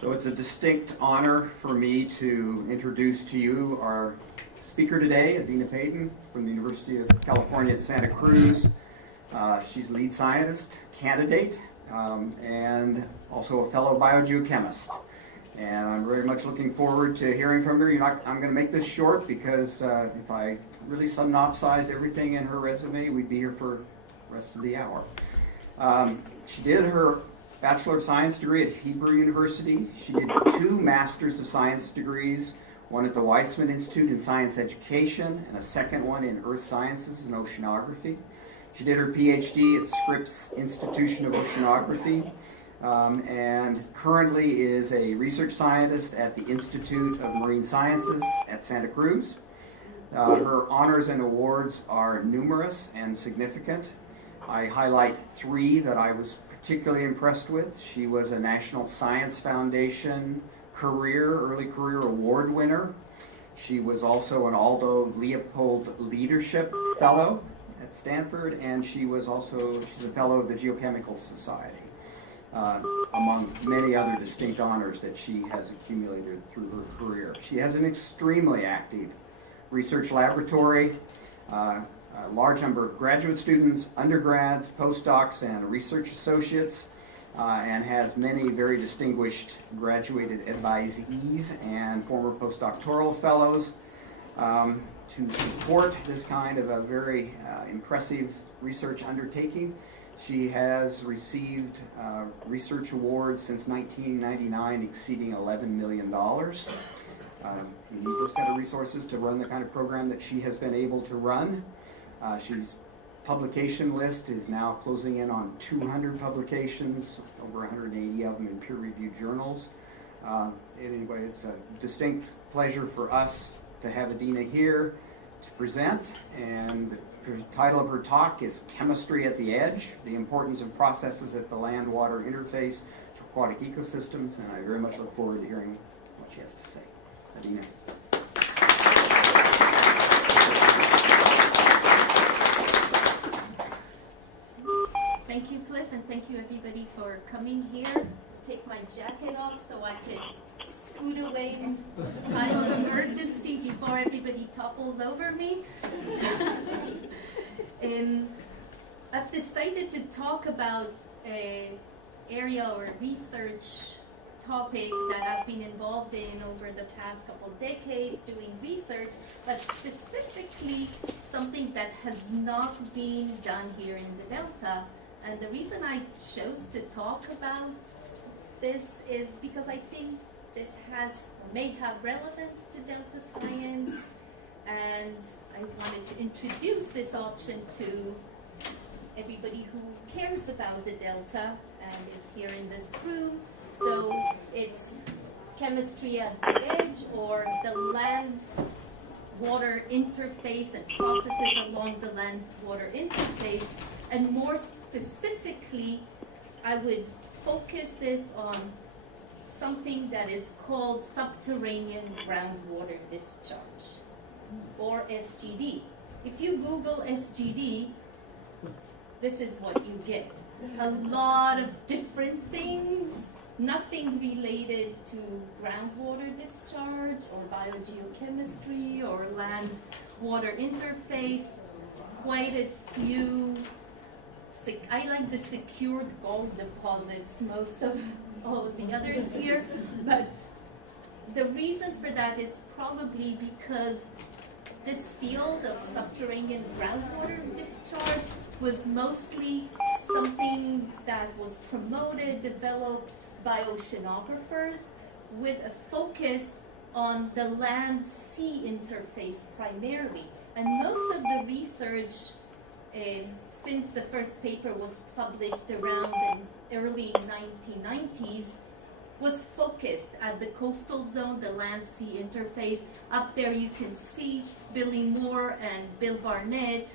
So it's a distinct honor for me to introduce to you our speaker today, Adina Paytan from the University of California at Santa Cruz. She's lead scientist candidate and also a fellow biogeochemist. And I'm very much looking forward to hearing from her. I'm going to make this short because if I really synopsized everything in her resume, we'd be here for the rest of the hour. She did her Bachelor of Science degree at Hebrew University. She did 2 Masters of Science degrees, one at the Weizmann Institute in Science Education and a second one in Earth Sciences and Oceanography. She did her Ph.D. at Scripps Institution of Oceanography and currently is a research scientist at the Institute of Marine Sciences at Santa Cruz. Her honors and awards are numerous and significant. I highlight 3 that I was particularly impressed with. She was a National Science Foundation early career award winner. She was also an Aldo Leopold Leadership Fellow at Stanford, and she's a fellow of the Geochemical Society, among many other distinct honors that she has accumulated through her career. She has an extremely active research laboratory, a large number of graduate students, undergrads, postdocs, and research associates, and has many very distinguished graduated advisees and former postdoctoral fellows to support this kind of a very impressive research undertaking. She has received research awards since 1999 exceeding $11 million. We need those kind of resources to run the kind of program that she has been able to run. She's publication list is now closing in on 200 publications, over 180 of them in peer-reviewed journals. Anyway, it's a distinct pleasure for us to have Adina here to present, and the title of her talk is Chemistry at the Edge, the Importance of Processes at the Land-Water Interface to Aquatic Ecosystems, and I very much look forward to hearing what she has to say. Adina. Thank you, Cliff, and thank you, everybody, for coming here. Take my jacket off so I can scoot away in time of emergency before everybody topples over me. I've decided to talk about an area or research topic that I've been involved in over the past couple of decades doing research, but specifically something that has not been done here in the Delta. And the reason I chose to talk about this is because I think this may have relevance to Delta science, and I wanted to introduce this option to everybody who cares about the Delta and is here in this room. So it's chemistry at the edge, or the land-water interface and processes along the land-water interface. And more specifically, I would focus this on something that is called subterranean groundwater discharge, or SGD. If you Google SGD, this is what you get. A lot of different things, nothing related to groundwater discharge or biogeochemistry or land-water interface, quite a few. I like the secured gold deposits, most of all of the others here, but the reason for that is probably because this field of subterranean groundwater discharge was mostly something that was promoted, developed by oceanographers with a focus on the land-sea interface primarily. And most of the research since the first paper was published around the early 1990s, was focused at the coastal zone, the land-sea interface. Up there you can see Billy Moore and Bill Barnett.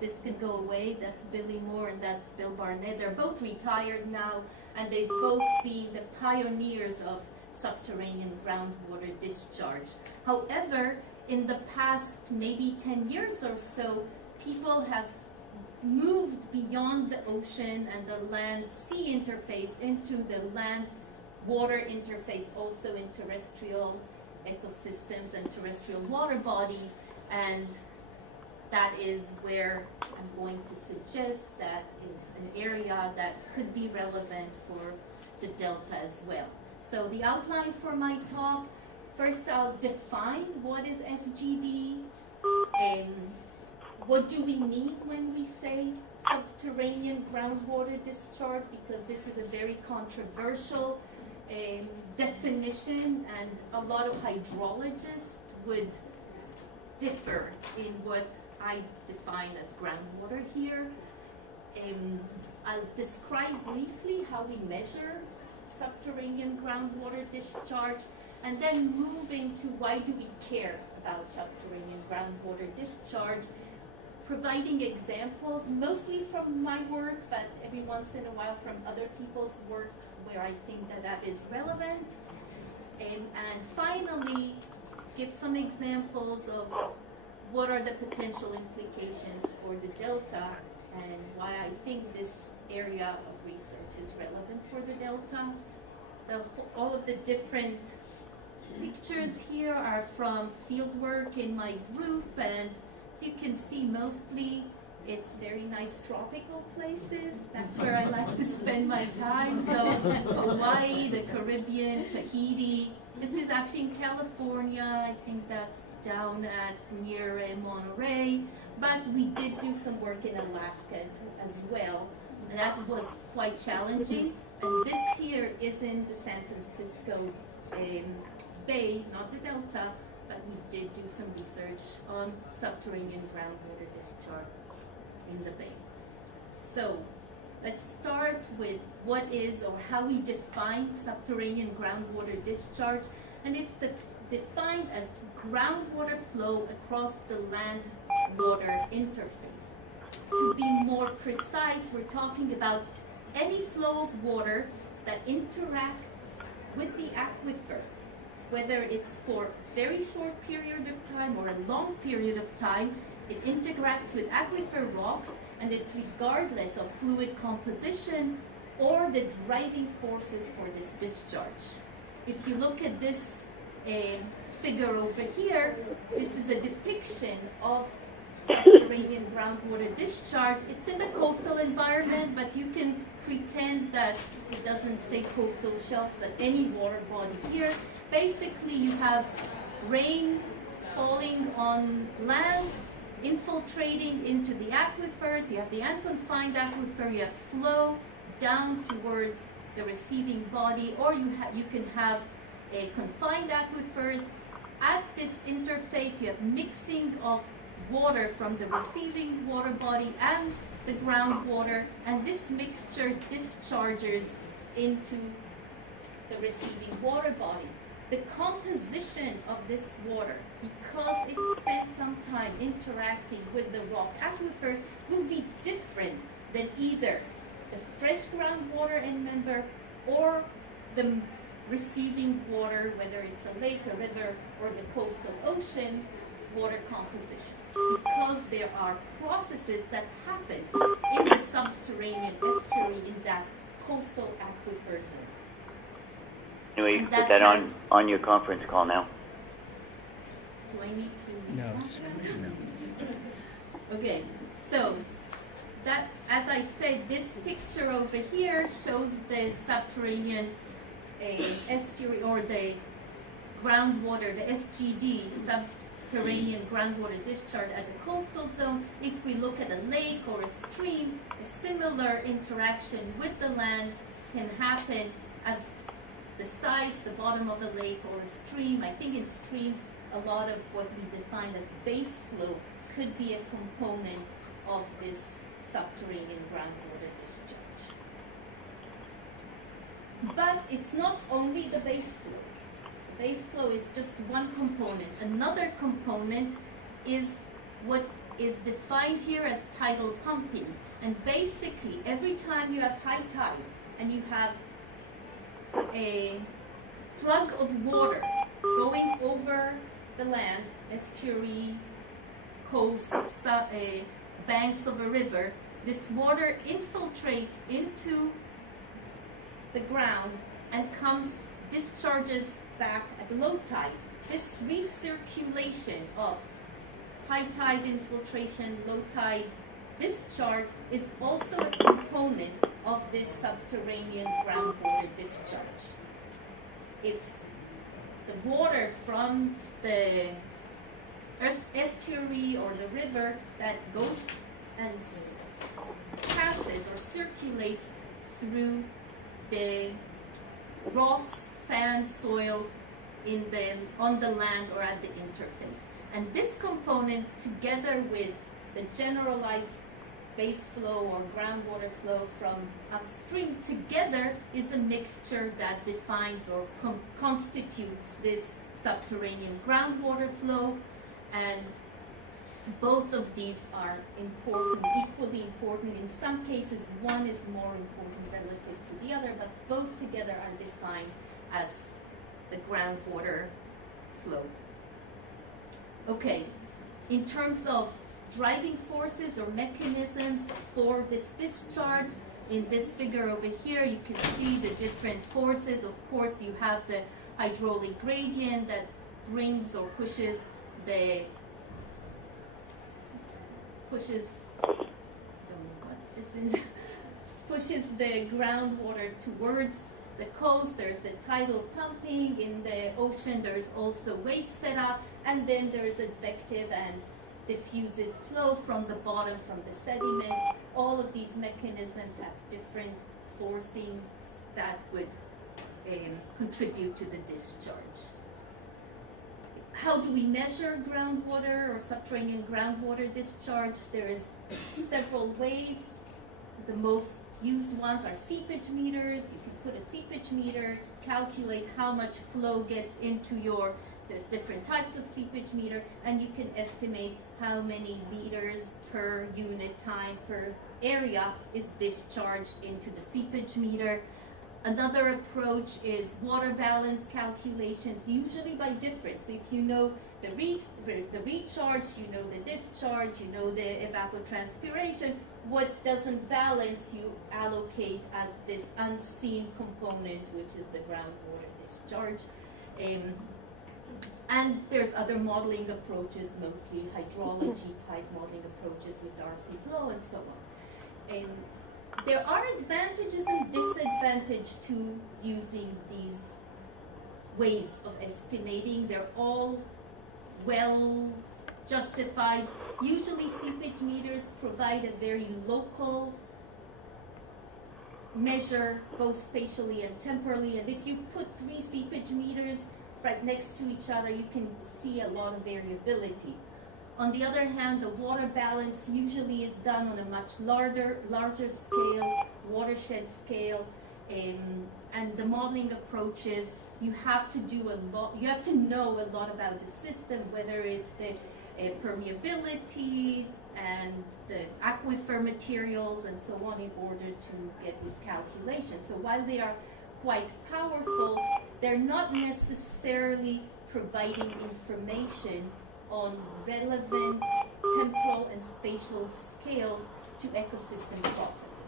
This can go away. That's Billy Moore and that's Bill Barnett. They're both retired now, and they've both been the pioneers of subterranean groundwater discharge. However, in the past maybe 10 years or so, people have moved beyond the ocean and the land-sea interface into the water interface also in terrestrial ecosystems and terrestrial water bodies, and that is where I'm going to suggest that is an area that could be relevant for the delta as well. So the outline for my talk, first I'll define what is SGD, what do we need when we say subterranean groundwater discharge, because this is a very controversial definition, and a lot of hydrologists would differ in what I define as groundwater here. I'll describe briefly how we measure subterranean groundwater discharge, and then move into why do we care about subterranean groundwater discharge, providing examples, mostly from my work, but every once in a while from other people's work where I think that that is relevant. And finally, give some examples of what are the potential implications for the delta and why I think this area of research is relevant for the delta. All of the different pictures here are from fieldwork in my group, and as you can see, mostly it's very nice tropical places. That's where I like to spend my time. So Hawaii, the Caribbean, Tahiti. This is actually in California. I think that's down at near Monterey. But we did do some work in Alaska as well. And that was quite challenging. And this here is in the San Francisco Bay, not the Delta, but we did do some research on subterranean groundwater discharge in the bay. So let's start with what is or how we define subterranean groundwater discharge. And it's defined as groundwater flow across the land-water interface. To be more precise, we're talking about any flow of water that interacts with the aquifer, whether it's for a very short period of time or a long period of time. It interacts with aquifer rocks, and it's regardless of fluid composition or the driving forces for this discharge. If you look at this figure over here, this is a depiction of subterranean groundwater discharge. It's in the coastal environment, but you can pretend that it doesn't say coastal shelf, but any water body here. Basically, you have rain falling on land, infiltrating into the aquifers. You have the unconfined aquifer. You have flow down towards the receiving body, or you can have a confined aquifers. At this interface, you have mixing of water from the receiving water body and the groundwater, and this mixture discharges into the receiving water body. The composition of this water, because it spent some time interacting with the rock aquifers, will be different than either the fresh groundwater end member or the receiving water, whether it's a lake, a river, or the coastal ocean water composition, because there are processes that happen in the subterranean estuary in that coastal aquifer zone. Anyway, you put that on your conference call now. Do I need to No. Okay, so that, as I said, this picture over here shows the subterranean estuary, or the groundwater, the SGD, subterranean groundwater discharge at the coastal zone. If we look at a lake or a stream, a similar interaction with the land can happen at the sides, the bottom of a lake or a stream. I think in streams, a lot of what we define as base flow could be a component of this subterranean groundwater discharge. But it's not only the base flow. The base flow is just one component. Another component is what is defined here as tidal pumping. And basically, every time you have high tide and you have a plug of water going over the land, estuary, coast, banks of a river, this water infiltrates into the ground and discharges back at low tide. This recirculation of high tide infiltration, low tide discharge is also a component of this subterranean groundwater discharge. It's the water from the estuary or the river that goes and passes or circulates through the rocks, sand, soil on the land or at the interface. And this component, together with the generalized base flow or groundwater flow from upstream, together is a mixture that defines or constitutes this subterranean groundwater flow. And both of these are important, equally important. In some cases, one is more important relative to the other, but both together are defined as the groundwater flow. Okay, in terms of driving forces or mechanisms for this discharge, in this figure over here, you can see the different forces. Of course, you have the hydraulic gradient that brings or pushes the pushes the groundwater towards the coast. There's the tidal pumping in the ocean. There is also wave setup, and then there is advective and diffuses flow from the bottom, from the sediments. All of these mechanisms have different forcings that would contribute to the discharge. How do we measure groundwater or subterranean groundwater discharge? There's several ways. The most used ones are seepage meters. You can put a seepage meter to calculate how much flow gets into there's different types of seepage meter, and you can estimate how many liters per unit time per area is discharged into the seepage meter. Another approach is water balance calculations, usually by difference. So if you know the recharge, you know the discharge, you know the evapotranspiration, what doesn't balance you allocate as this unseen component, which is the groundwater discharge. And there's other modeling approaches, mostly hydrology type modeling approaches with Darcy's law and so on. There are advantages and disadvantages to using these ways of estimating. They're all well justified. Usually seepage meters provide a very local measure, both spatially and temporally. And if you put 3 seepage meters right next to each other, you can see a lot of variability. On the other hand, the water balance usually is done on a much larger scale, watershed scale, and the modeling approaches, you have to do a lot. You have to know a lot about the system, whether it's the permeability and the aquifer materials and so on, in order to get these calculations. So while they are quite powerful, they're not necessarily providing information on relevant temporal and spatial scales to ecosystem processes.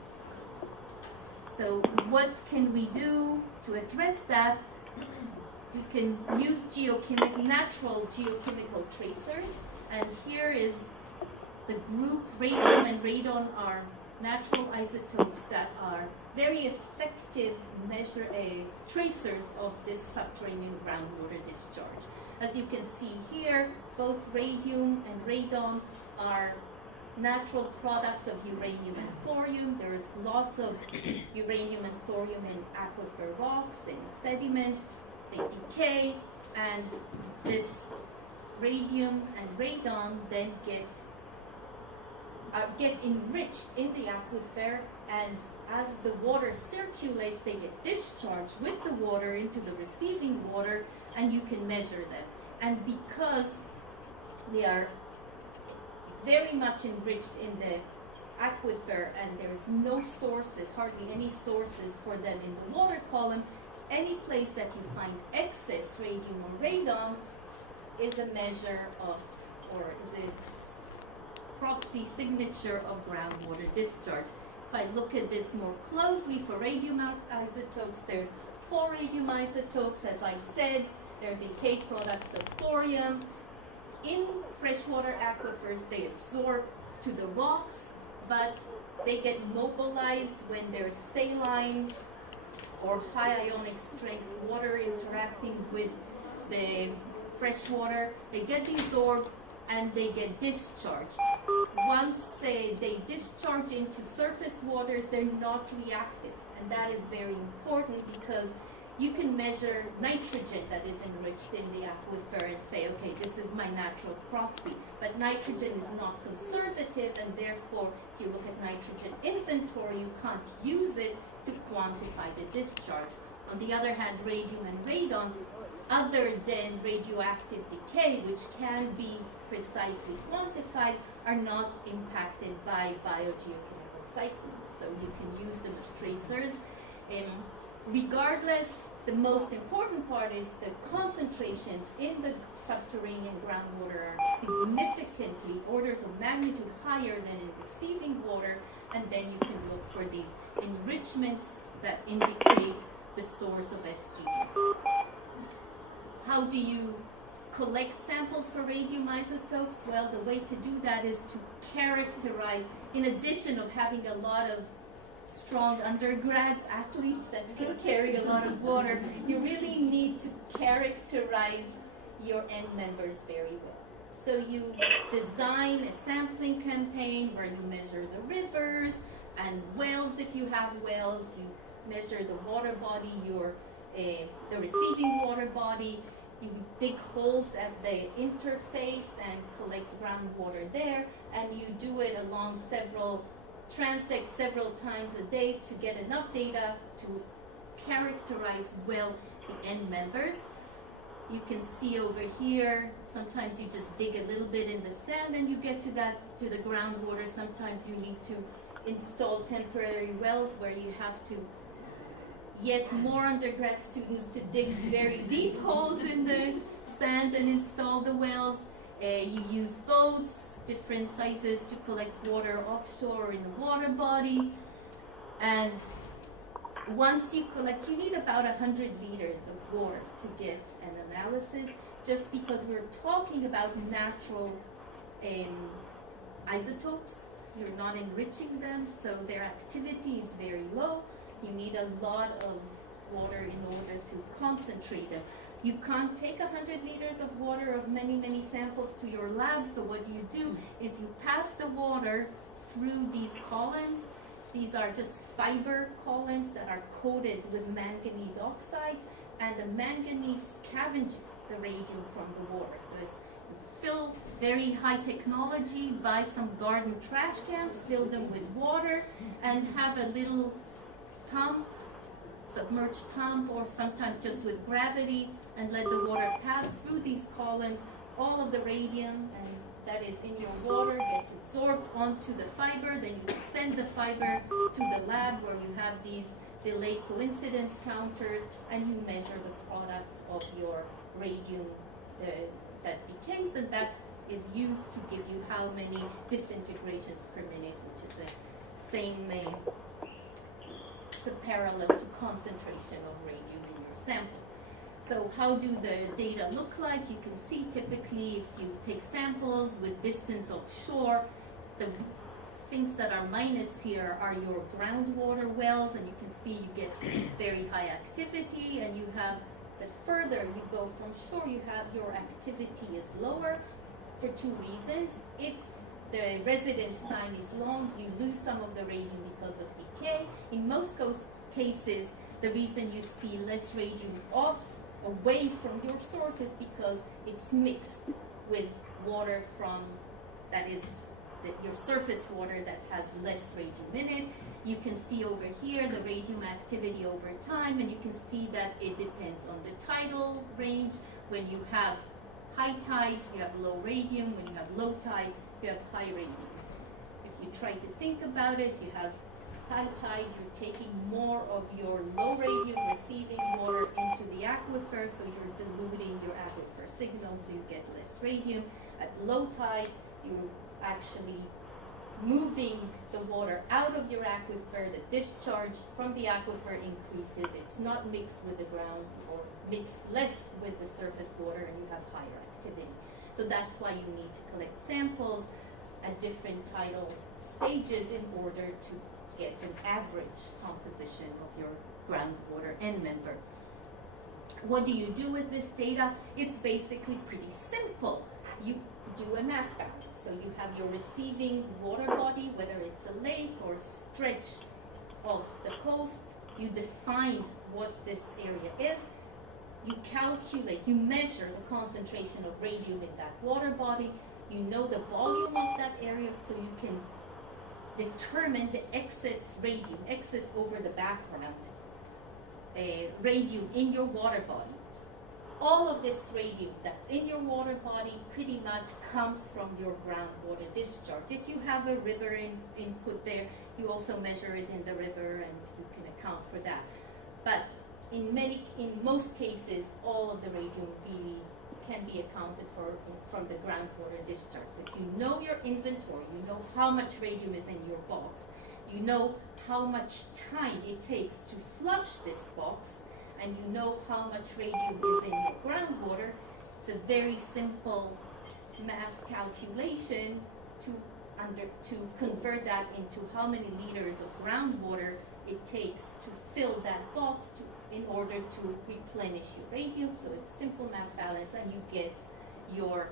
So what can we do to address that? We can use natural geochemical tracers, and here is the group. Radium and radon are natural isotopes that are very effective tracers of this subterranean groundwater discharge. As you can see here, both radium and radon are natural products of uranium and thorium. There's lots of uranium and thorium in aquifer rocks and sediments. They decay, and this radium and radon then get enriched in the aquifer, and as the water circulates, they get discharged with the water into the receiving water, and you can measure them. And because they are very much enriched in the aquifer and there's no sources, hardly any sources for them in the water column, any place that you find excess radium or radon is a measure of, or is a proxy signature of groundwater discharge. If I look at this more closely for radium isotopes, there's 4 radium isotopes. As I said, they're decayed products of thorium. In freshwater aquifers, they absorb to the rocks, but they get mobilized when there's saline or high ionic strength water interacting with the fresh water. They get desorbed and they get discharged. Once they discharge into surface waters, they're not reactive. And that is very important because you can measure nitrogen that is enriched in the aquifer and say, okay, this is my natural proxy. But nitrogen is not conservative, and therefore, if you look at nitrogen inventory, you can't use it to quantify the discharge. On the other hand, radium and radon, other than radioactive decay, which can be precisely quantified, are not impacted by biogeochemical cycling. So you can use them as tracers. Regardless, the most important part is the concentrations in the subterranean groundwater are significantly orders of magnitude higher than in receiving water, and then you can look for these enrichments that indicate the source of SG. How do you collect samples for radium isotopes? Well, the way to do that is to characterize, in addition of having a lot of strong undergrads, athletes that can carry a lot of water, you really need to characterize your end members very well. So you design a sampling campaign where you measure the rivers and wells if you have wells, you measure the water body, the receiving water body, you dig holes at the interface and collect groundwater there, and you do it along transect several times a day to get enough data to characterize well the end members. You can see over here, sometimes you just dig a little bit in the sand and you get to the groundwater. Sometimes you need to install temporary wells where you have to get more undergrad students to dig very deep holes in the sand and install the wells. You use boats, different sizes to collect water offshore or in the water body. And once you collect, you need about 100 liters of water to get an analysis, just because we're talking about natural isotopes. You're not enriching them, so their activity is very low. You need a lot of water in order to concentrate them. You can't take 100 liters of water of many, many samples to your lab, so what you do is you pass the water through these columns. These are just fiber columns that are coated with manganese oxides, and the manganese scavenges the radium from the water. So it's fill very high technology, buy some garden trash cans, fill them with water, and have a little pump, submerged pump, or sometimes just with gravity, and let the water pass through these columns. All of the radium that is in your water gets absorbed onto the fiber. Then you send the fiber to the lab where you have these delay coincidence counters, and you measure the products of your radium that decays, and that is used to give you how many disintegrations per minute, which is the same parallel to concentration of radium in your sample. So how do the data look like? You can see typically if you take samples with distance offshore, the things that are minus here are your groundwater wells, and you can see you get very high activity, and you have, the further you go from shore, you have your activity is lower for two reasons. If the residence time is long, you lose some of the radium because of decay. In most cases, the reason you see less radium away from your source is because it's mixed with water from your surface water that has less radium in it. You can see over here the radium activity over time, and you can see that it depends on the tidal range. When you have high tide, you have low radium. When you have low tide, you have high radium. If you try to think about it, you have high tide, you're taking more of your low radium receiving water into the aquifer, so you're diluting your aquifer signal, so you get less radium. At low tide, you're actually moving the water out of your aquifer, the discharge from the aquifer increases. It's not mixed with the ground or mixed less with the surface water, and you have higher activity. So that's why you need to collect samples at different tidal stages in order to get an average composition of your groundwater end member. What do you do with this data? It's basically pretty simple. You do a mass balance. So you have your receiving water body, whether it's a lake or stretch of the coast. You define what this area is. You calculate, you measure the concentration of radium in that water body. You know the volume of that area, so you can determine the excess radium, excess over the background radium in your water body. All of this radium that's in your water body pretty much comes from your groundwater discharge. If you have a river input there, you also measure it in the river and you can account for that. But in most cases, all of the radium really can be accounted for from the groundwater discharge. So if you know your inventory, you know how much radium is in your box, you know how much time it takes to flush this box, and you know how much radium is in your groundwater, it's a very simple math calculation to convert that into how many liters of groundwater it takes to fill that box in order to replenish your radium. So it's simple mass balance, and you get your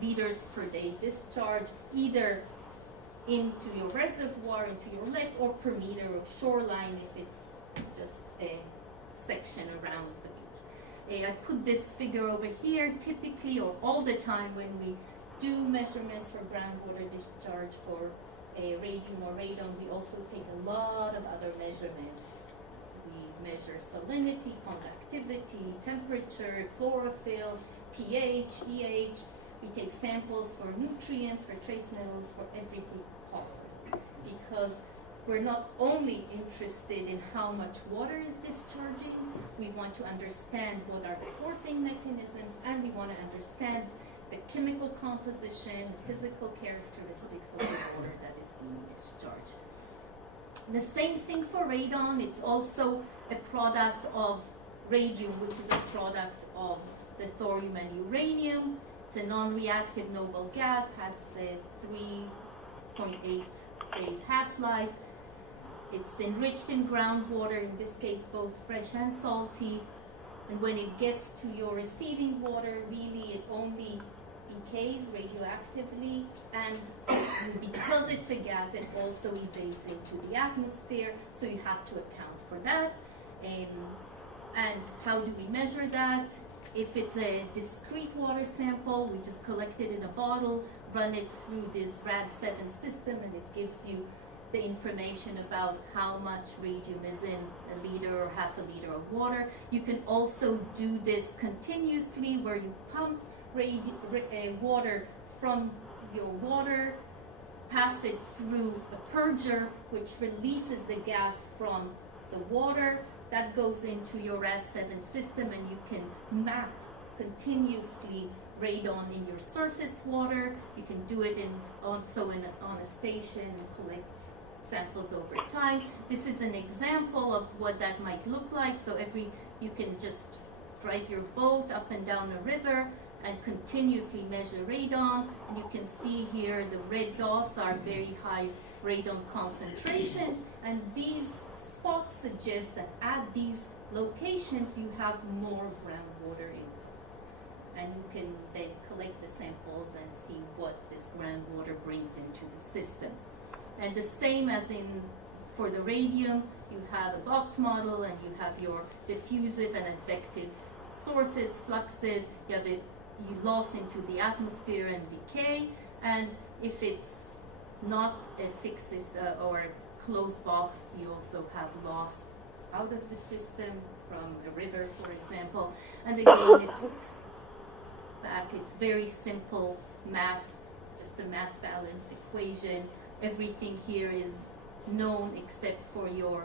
liters per day discharge either into your reservoir, into your lake, or per meter of shoreline if it's just a section around the beach. I put this figure over here. Typically, or all the time when we do measurements for groundwater discharge for radium or radon, we also take a lot of other measurements. We measure salinity, conductivity, temperature, chlorophyll, pH, EH. We take samples for nutrients, for trace metals, for everything possible. Because we're not only interested in how much water is discharging, we want to understand what are the forcing mechanisms, and we want to understand the chemical composition, the physical characteristics of the water that is being discharged. The same thing for radon. It's also a product of radium, which is a product of the thorium and uranium. It's a non-reactive noble gas, has a 3.8 days half-life. It's enriched in groundwater, in this case both fresh and salty. And when it gets to your receiving water, really it only decays radioactively, and because it's a gas, it also evades into the atmosphere, so you have to account for that. And how do we measure that? If it's a discrete water sample, we just collect it in a bottle, run it through this RAD7 system, and it gives you the information about how much radium is in a liter or half a liter of water. You can also do this continuously, where you pump water from your water, pass it through a purger, which releases the gas from the water. That goes into your RAD7 system, and you can map continuously radon in your surface water. You can do it on a station and collect samples over time. This is an example of what that might look like. So you can just drive your boat up and down a river and continuously measure radon, and you can see here the red dots are very high radon concentrations, and these spots suggest that at these locations you have more groundwater in. And you can then collect the samples and see what this groundwater brings into the system. And the same as for the radium, you have a box model, and you have your diffusive and advective sources, fluxes. You loss into the atmosphere and decay. And if it's not a fixed or a closed box, you also have loss out of the system from a river, for example. And again, it's very simple math, just a mass balance equation. Everything here is known except for your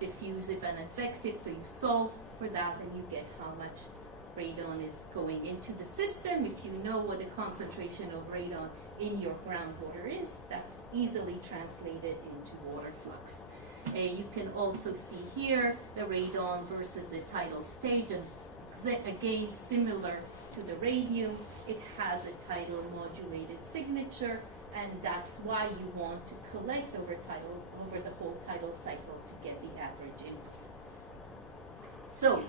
diffusive and advective, so you solve for that and you get how much radon is going into the system. If you know what the concentration of radon in your groundwater is. That's easily translated into water flux. You can also see here the radon versus the tidal stage, and again, similar to the radium, it has a tidal modulated signature, and that's why you want to collect over the whole tidal cycle to get the average input. So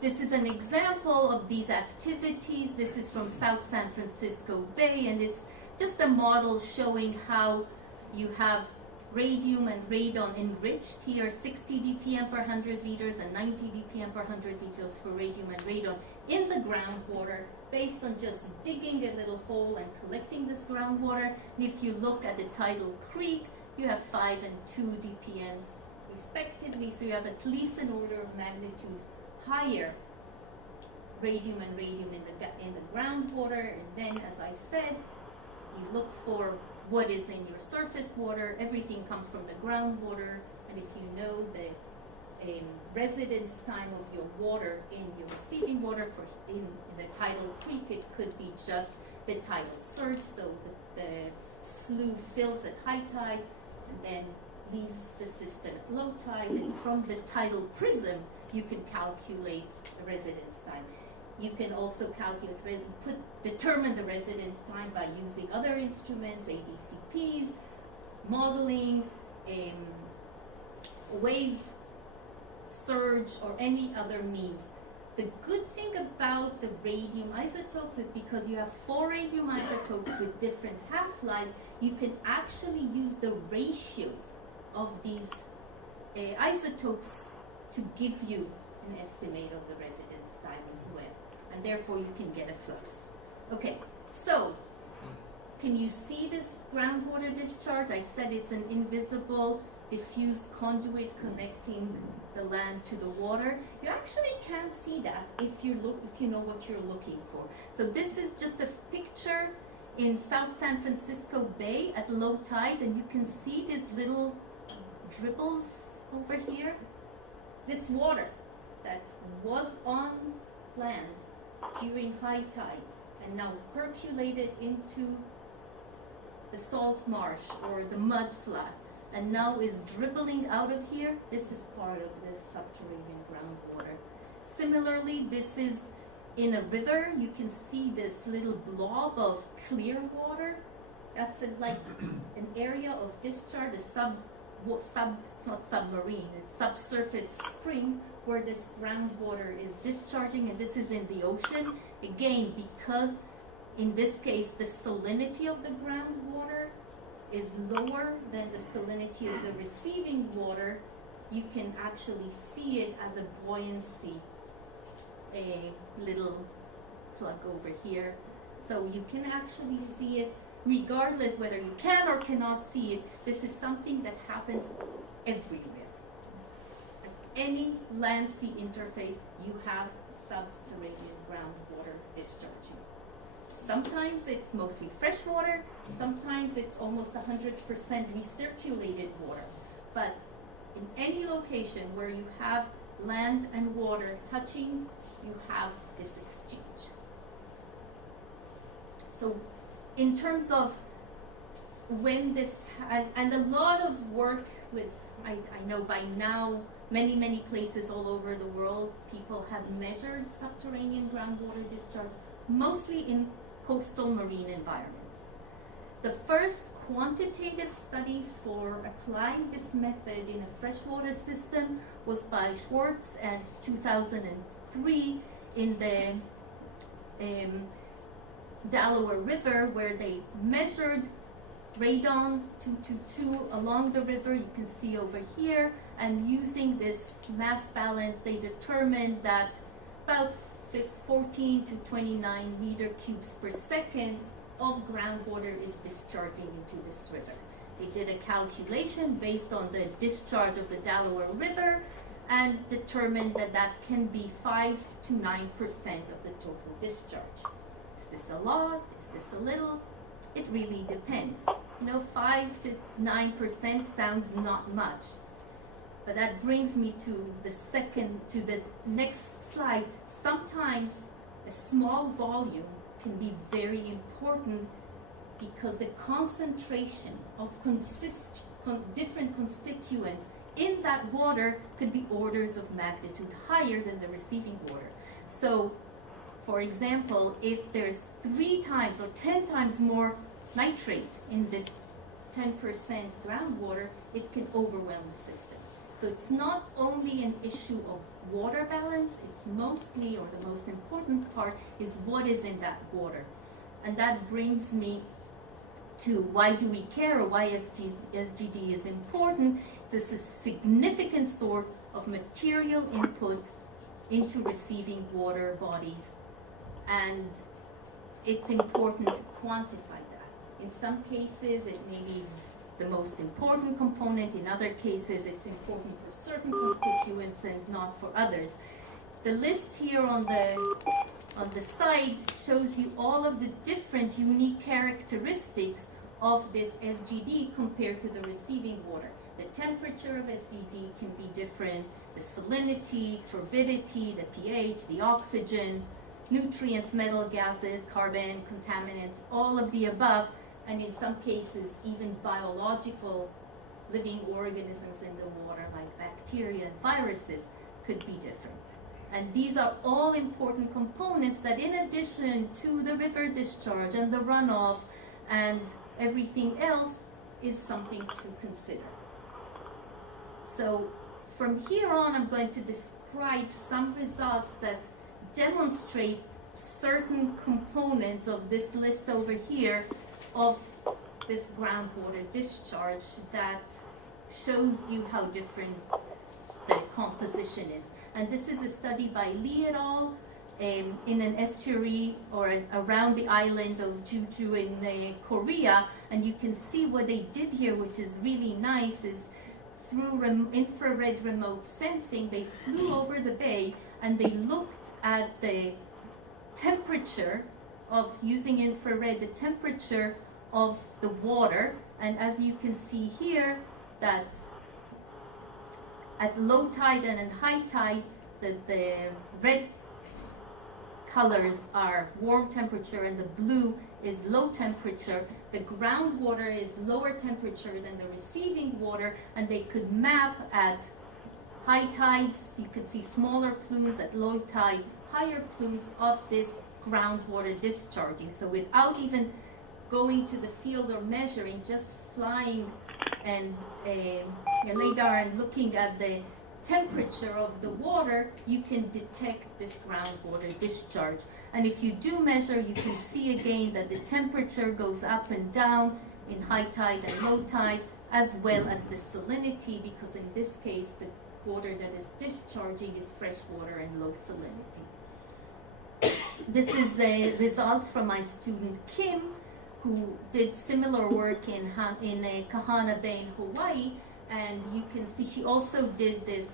this is an example of these activities. This is from South San Francisco Bay, and it's just a model showing how you have radium and radon enriched here, 60 dpm per 100 liters and 90 dpm per 100 liters for radium and radon in the groundwater, based on just digging a little hole and collecting this groundwater. And if you look at the tidal creek, you have 5 and 2 dpms respectively, so you have at least an order of magnitude higher radium and radium in the groundwater. And then, as I said, you look for what is in your surface water. Everything comes from the groundwater, and if you know the residence time of your water in your receiving water in the tidal creek, it could be just the tidal surge, so the slough fills at high tide and then leaves the system at low tide, and from the tidal prism you can calculate the residence time. You can also determine the residence time by using other instruments, ADCPs, modeling, wave surge, or any other means. The good thing about the radium isotopes is because you have 4 radium isotopes with different half-life, you can actually use the ratios of these isotopes to give you an estimate of the residence time as well. And therefore you can get a flux. Okay, so can you see this groundwater discharge? I said it's an invisible diffused conduit connecting the land to the water. You actually can't see that if you know what you're looking for. So this is just a picture in South San Francisco Bay at low tide, and you can see these little dribbles over here. This water that was on land during high tide and now percolated into the salt marsh or the mud flat and now is dribbling out of here, this is part of the subterranean groundwater. Similarly, this is in a river. You can see this little blob of clear water. That's like an area of discharge, it's not submarine, it's subsurface spring where this groundwater is discharging, and this is in the ocean. Again, because in this case the salinity of the groundwater is lower than the salinity of the receiving water, you can actually see it as a buoyancy, a little plug over here. So you can actually see it regardless whether you can or cannot see it. This is something that happens everywhere. At any land-sea interface, you have subterranean groundwater discharging. Sometimes it's mostly fresh water, sometimes it's almost 100% recirculated water. But in any location where you have land and water touching, you have this exchange. So in terms of when this, and a lot of work with, I know by now, many places all over the world, people have measured subterranean groundwater discharge, mostly in coastal marine environments. The first quantitative study for applying this method in a freshwater system was by Schwartz in 2003 in the Delaware River, where they measured radon 222 along the river. You can see over here, and using this mass balance, they determined that about 14 to 29 meter cubes per second of groundwater is discharging into this river. They did a calculation based on the discharge of the Delaware River and determined that that can be 5 to 9% of the total discharge. Is this a lot? Is this a little? It really depends. 5 to 9% sounds not much. But that brings me to the next slide. Sometimes a small volume can be very important because the concentration of different constituents in that water could be orders of magnitude higher than the receiving water. So, for example, if there's 3 times or 10 times more nitrate in this 10% groundwater, it can overwhelm the system. So it's not only an issue of water balance, it's mostly, or the most important part, is what is in that water. And that brings me to why do we care, or why SGD is important. It's a significant source of material input into receiving water bodies, and it's important to quantify that. In some cases, it may be the most important component. In other cases, it's important for certain constituents and not for others. The list here on the side shows you all of the different unique characteristics of this SGD compared to the receiving water. The temperature of SGD can be different, the salinity, turbidity, the pH, the oxygen, nutrients, metal gases, carbon, contaminants, all of the above, and in some cases even biological living organisms in the water like bacteria and viruses could be different. And these are all important components that, in addition to the river discharge and the runoff and everything else, is something to consider. So from here on, I'm going to describe some results that demonstrate certain components of this list over here of this groundwater discharge that shows you how different the composition is. And this is a study by Lee et al. In an estuary or around the island of Jeju in Korea. And you can see what they did here, which is really nice, is through infrared remote sensing, they flew over the bay and they looked at the temperature of, using infrared, the temperature of the water. And as you can see here, that at low tide and at high tide, the red colors are warm temperature and the blue is low temperature. The groundwater is lower temperature than the receiving water, and they could map at high tides. You could see smaller plumes, at low tide, higher plumes of this groundwater discharging. So without even going to the field or measuring, just flying and radar and looking at the temperature of the water, you can detect this groundwater discharge. And if you do measure, you can see again that the temperature goes up and down in high tide and low tide, as well as the salinity, because in this case the water that is discharging is fresh water and low salinity. This is the results from my student Kim, who did similar work in Kahana Bay in Hawaii. And you can see she also did this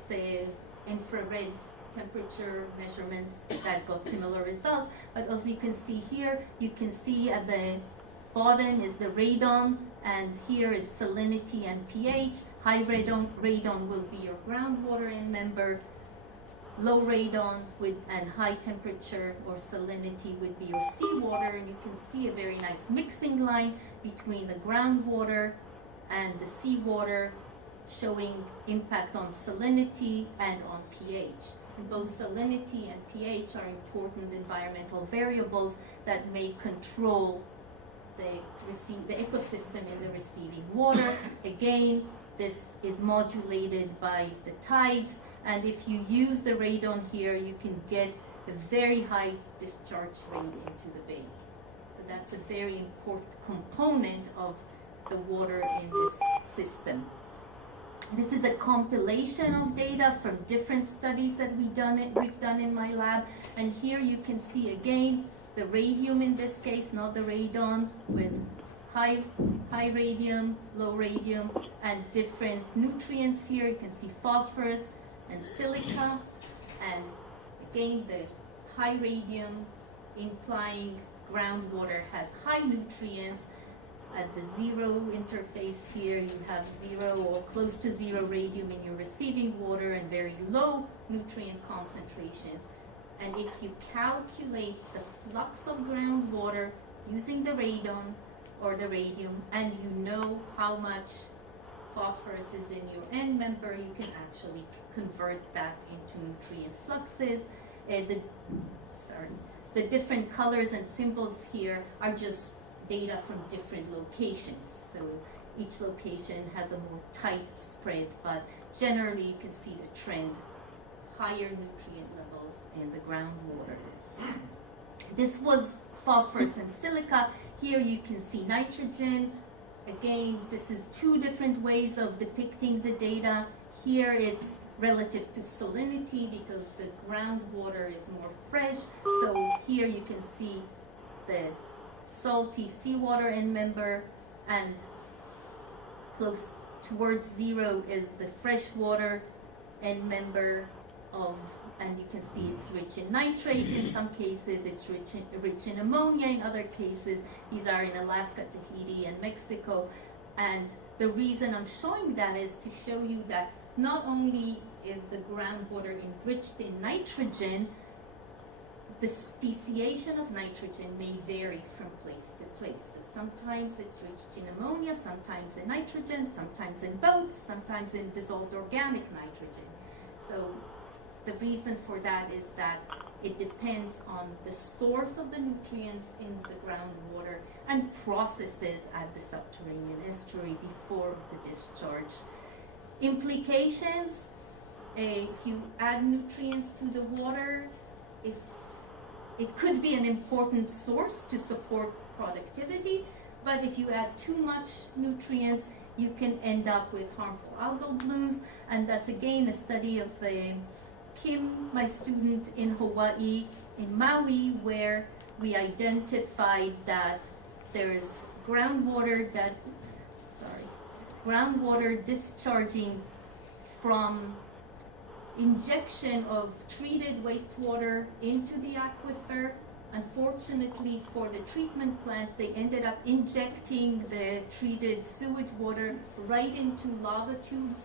infrared temperature measurements that got similar results. But as you can see here, you can see at the bottom is the radon, and here is salinity and pH. High radon will be your groundwater in member. Low radon and high temperature or salinity would be your seawater. And you can see a very nice mixing line between the groundwater and the seawater, showing impact on salinity and on pH. And both salinity and pH are important environmental variables that may control the ecosystem in the receiving water. Again, this is modulated by the tides, and if you use the radon here, you can get a very high discharge rate into the bay. So that's a very important component of the water in this system. This is a compilation of data from different studies that we've done in my lab. And here you can see again the radium in this case, not the radon, with high radium, low radium, and different nutrients here. You can see phosphorus and silica. And again, the high radium implying groundwater has high nutrients. At the zero interface here, you have zero or close to zero radium in your receiving water and very low nutrient concentrations. And if you calculate the flux of groundwater using the radon or the radium, and you know how much phosphorus is in your end member, you can actually convert that into nutrient fluxes. The different colors and symbols here are just data from different locations. So each location has a more tight spread, but generally you can see the trend, higher nutrient levels in the groundwater. This was phosphorus and silica. Here you can see nitrogen. Again, this is two different ways of depicting the data. Here it's relative to salinity because the groundwater is more fresh. So here you can see the salty seawater end member, and close towards zero is the freshwater end member of, and you can see it's rich in nitrate in some cases, it's rich in ammonia in other cases. These are in Alaska, Tahiti, and Mexico. And the reason I'm showing that is to show you that not only is the groundwater enriched in nitrogen, the speciation of nitrogen may vary from place to place. So sometimes it's rich in ammonia, sometimes in nitrogen, sometimes in both, sometimes in dissolved organic nitrogen. So the reason for that is that it depends on the source of the nutrients in the groundwater and processes at the subterranean estuary before the discharge. Implications, if you add nutrients to the water, it could be an important source to support productivity, but if you add too much nutrients, you can end up with harmful algal blooms. And that's again a study of Kim, my student in Hawaii, in Maui, where we identified that there's groundwater discharging from injection of treated wastewater into the aquifer. Unfortunately for the treatment plants, they ended up injecting the treated sewage water right into lava tubes,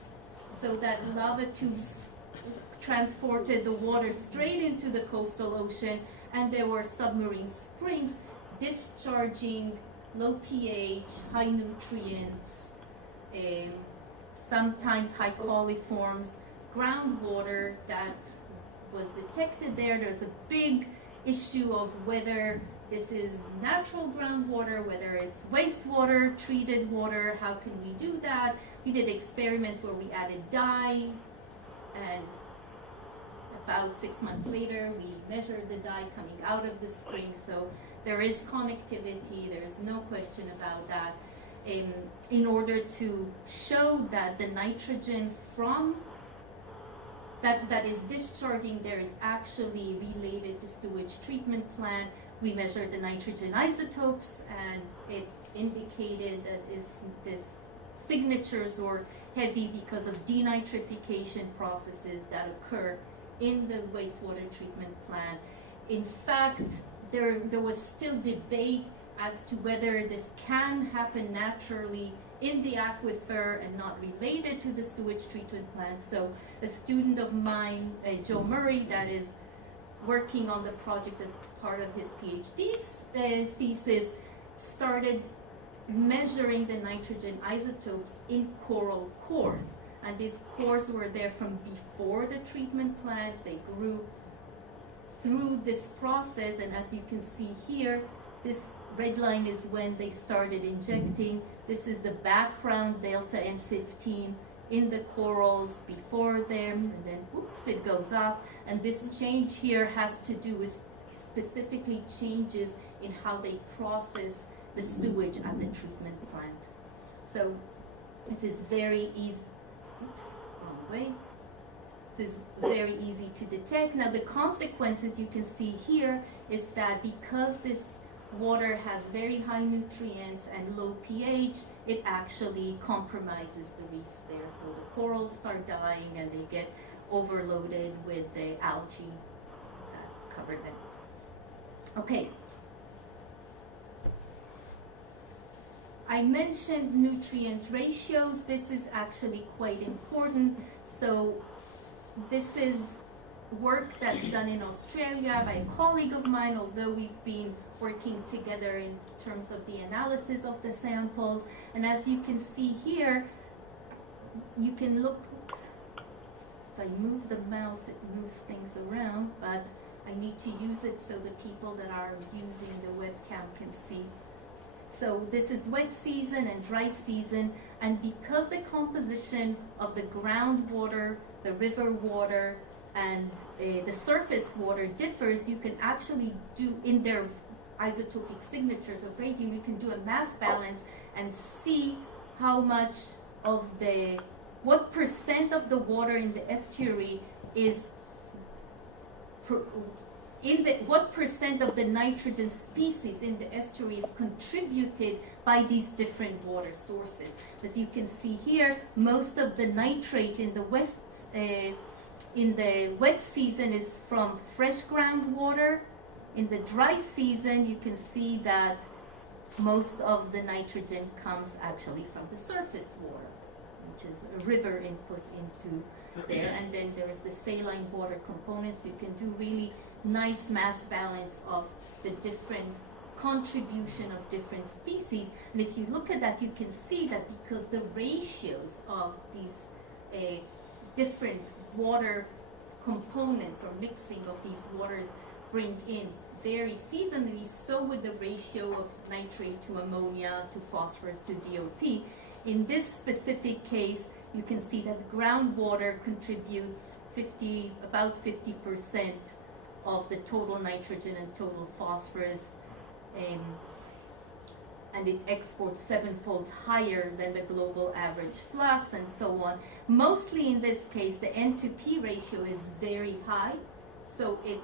so that lava tubes transported the water straight into the coastal ocean, and there were submarine springs discharging low pH, high nutrients, sometimes high coliforms groundwater that was detected there. There's a big issue of whether this is natural groundwater, whether it's wastewater, treated water, how can we do that? We did experiments where we added dye, and about 6 months later we measured the dye coming out of the spring. So there is connectivity, there's no question about that. In order to show that the nitrogen from that is discharging there is actually related to sewage treatment plant, we measured the nitrogen isotopes, and it indicated that this signatures were heavy because of denitrification processes that occur in the wastewater treatment plant. In fact, there was still debate as to whether this can happen naturally in the aquifer and not related to the sewage treatment plant. So a student of mine, Joe Murray, that is working on the project as part of his Ph.D. Thesis, started measuring the nitrogen isotopes in coral cores. And these cores were there from before the treatment plant. They grew through this process, and as you can see here, this red line is when they started injecting. This is the background delta N15 in the corals before them, and then oops, it goes up. And this change here has to do with specifically changes in how they process the sewage at the treatment plant. So this is very easy. Oops, wrong way. This is very easy to detect. Now the consequences you can see here is that because this water has very high nutrients and low pH, it actually compromises the reefs there. So the corals start dying and they get overloaded with the algae that cover them. Okay. I mentioned nutrient ratios. This is actually quite important. So this is work that's done in Australia by a colleague of mine, although we've been working together in terms of the analysis of the samples. And as you can see here, you can look, if I move the mouse, it moves things around, but I need to use it so the people that are using the webcam can see. So this is wet season and dry season, and because the composition of the groundwater, the river water, and the surface water differs, you can actually do, in their isotopic signatures of radium, you can do a mass balance and see how much of what percent of the water in the estuary is what percent of the nitrogen species in the estuary is contributed by these different water sources. As you can see here, most of the nitrate in the wet season is from fresh groundwater. In the dry season, you can see that most of the nitrogen comes actually from the surface water, which is a river input into there. And then there is the saline water components. You can do really nice mass balance of the different contribution of different species. And if you look at that, you can see that because the ratios of these different water components or mixing of these waters bring in vary seasonally, so would the ratio of nitrate to ammonia to phosphorus to DOP. In this specific case, you can see that groundwater contributes about 50% of the total nitrogen and total phosphorus, and it exports 7-fold higher than the global average flux, and so on. Mostly in this case, the N to P ratio is very high, so it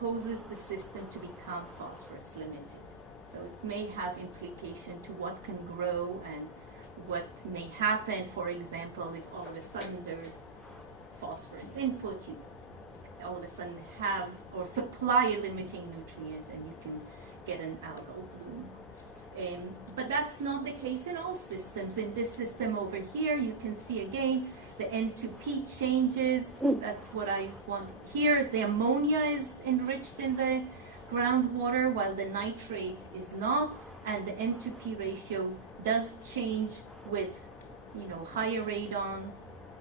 poses the system to become phosphorus limited. So it may have implication to what can grow and what may happen. For example, if all of a sudden there's phosphorus input, you all of a sudden have or supply a limiting nutrient, and you can get an algal bloom. But that's not the case in all systems. In this system over here, you can see again the N to P changes. That's what I want here. The ammonia is enriched in the groundwater while the nitrate is not, and the N to P ratio does change with, higher radon,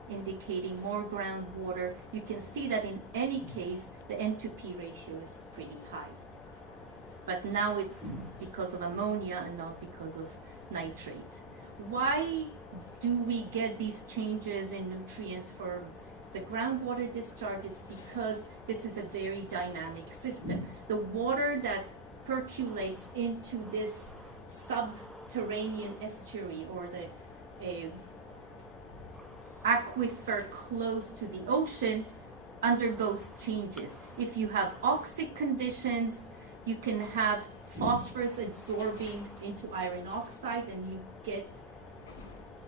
indicating more groundwater. You can see that in any case, the N to P ratio is pretty high. But now it's because of ammonia and not because of nitrate. Why do we get these changes in nutrients for the groundwater discharge? It's because this is a very dynamic system. The water that percolates into this subterranean estuary, or the aquifer close to the ocean, undergoes changes. If you have oxic conditions, you can have phosphorus absorbing into iron oxide, and you get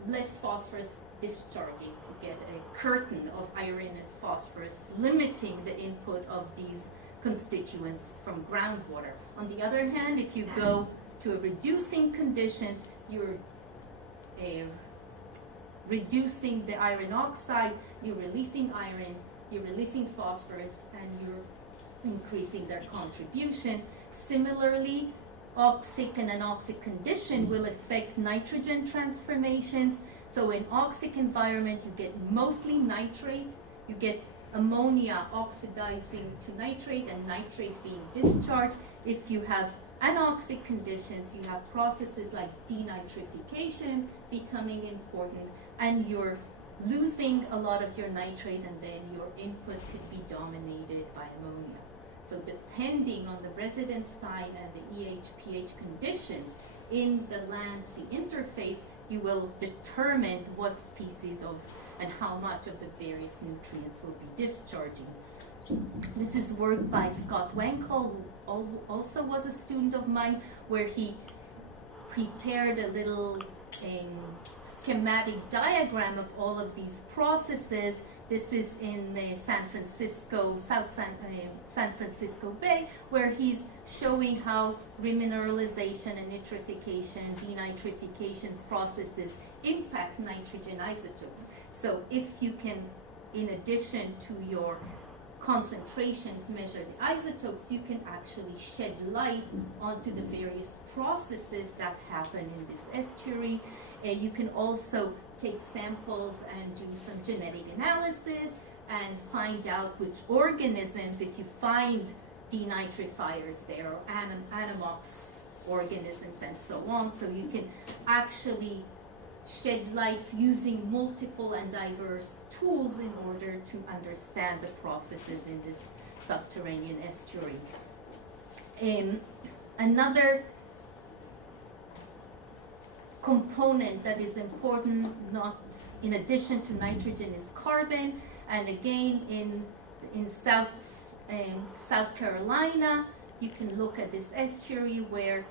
less phosphorus discharging. You get a curtain of iron and phosphorus limiting the input of these constituents from groundwater. On the other hand, if you go to a reducing conditions, you're reducing the iron oxide, you're releasing iron, you're releasing phosphorus, and you're increasing their contribution. Similarly, oxic and anoxic condition will affect nitrogen transformations. So in oxic environment, you get mostly nitrate, you get ammonia oxidizing to nitrate and nitrate being discharged. If you have anoxic conditions, you have processes like denitrification becoming important, and you're losing a lot of your nitrate, and then your input could be dominated by ammonia. So depending on the residence time and the EH-pH conditions in the land-sea interface, you will determine what species of and how much of the various nutrients will be discharging. This is work by Scott Wankel, who also was a student of mine, where he prepared a little schematic diagram of all of these processes. This is in San Francisco Bay, where he's showing how remineralization and nitrification, denitrification processes impact nitrogen isotopes. So if you can, in addition to your concentrations, measure the isotopes, you can actually shed light onto the various processes that happen in this estuary. You can also take samples and do some genetic analysis and find out which organisms, if you find denitrifiers there, or anammox organisms and so on, so you can actually shed light using multiple and diverse tools in order to understand the processes in this subterranean estuary. Another component that is important, not in addition to nitrogen, is carbon. And again, in South Carolina, you can look at this estuary where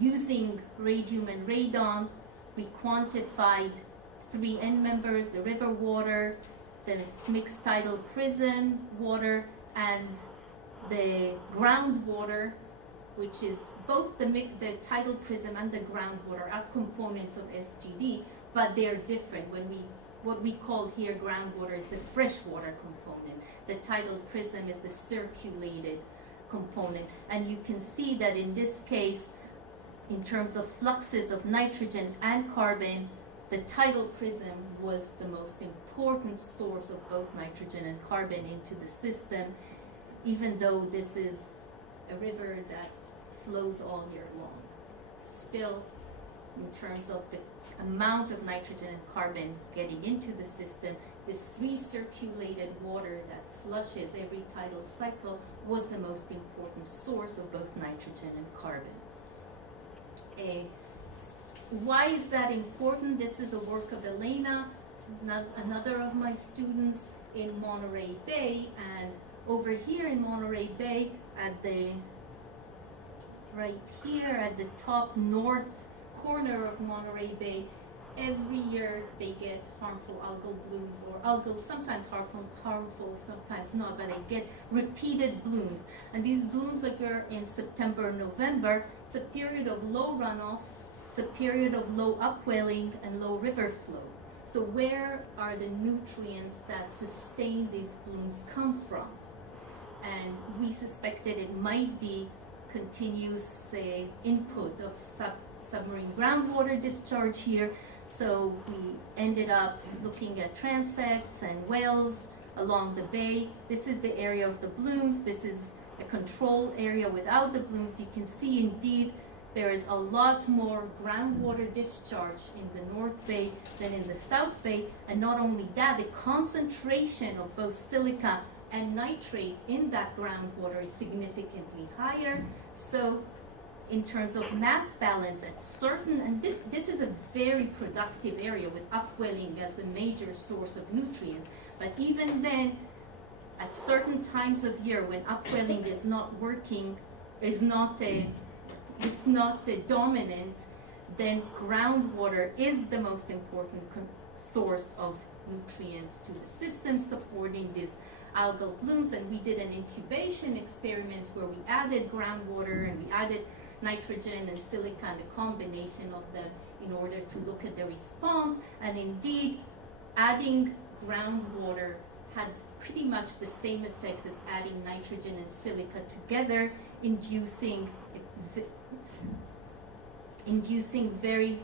using radium and radon, we quantified 3 end members: the river water, the mixed tidal prison water, and the groundwater, which is both the tidal prism and the groundwater are components of SGD, but they're different. What we call here groundwater is the freshwater component. The tidal prism is the circulated component. And you can see that in this case, in terms of fluxes of nitrogen and carbon, the tidal prism was the most important source of both nitrogen and carbon into the system, even though this is a river that flows all year long. Still, in terms of the amount of nitrogen and carbon getting into the system, this recirculated water that flushes every tidal cycle was the most important source of both nitrogen and carbon. Why is that important? This is the work of Elena, another of my students in Monterey Bay, and over here in Monterey Bay, right here at the top north corner of Monterey Bay, every year they get harmful algal blooms, or algal sometimes harmful, sometimes not, but they get repeated blooms. And these blooms occur in September, November. It's a period of low runoff, it's a period of low upwelling and low river flow. So where are the nutrients that sustain these blooms come from? And we suspected it might be continuous input of submarine groundwater discharge here. So we ended up looking at transects and wells along the bay. This is the area of the blooms. This is a control area without the blooms. You can see indeed there is a lot more groundwater discharge in the North Bay than in the South Bay. And not only that, the concentration of both silica and nitrate in that groundwater is significantly higher. So in terms of mass balance at certain, and this is a very productive area with upwelling as the major source of nutrients, but even then, at certain times of year when upwelling is not working, it's not the dominant, then groundwater is the most important source of nutrients to the system, supporting these algal blooms. And we did an incubation experiment where we added groundwater and we added nitrogen and silica and a combination of them in order to look at the response. And indeed, adding groundwater had pretty much the same effect as adding nitrogen and silica together, inducing very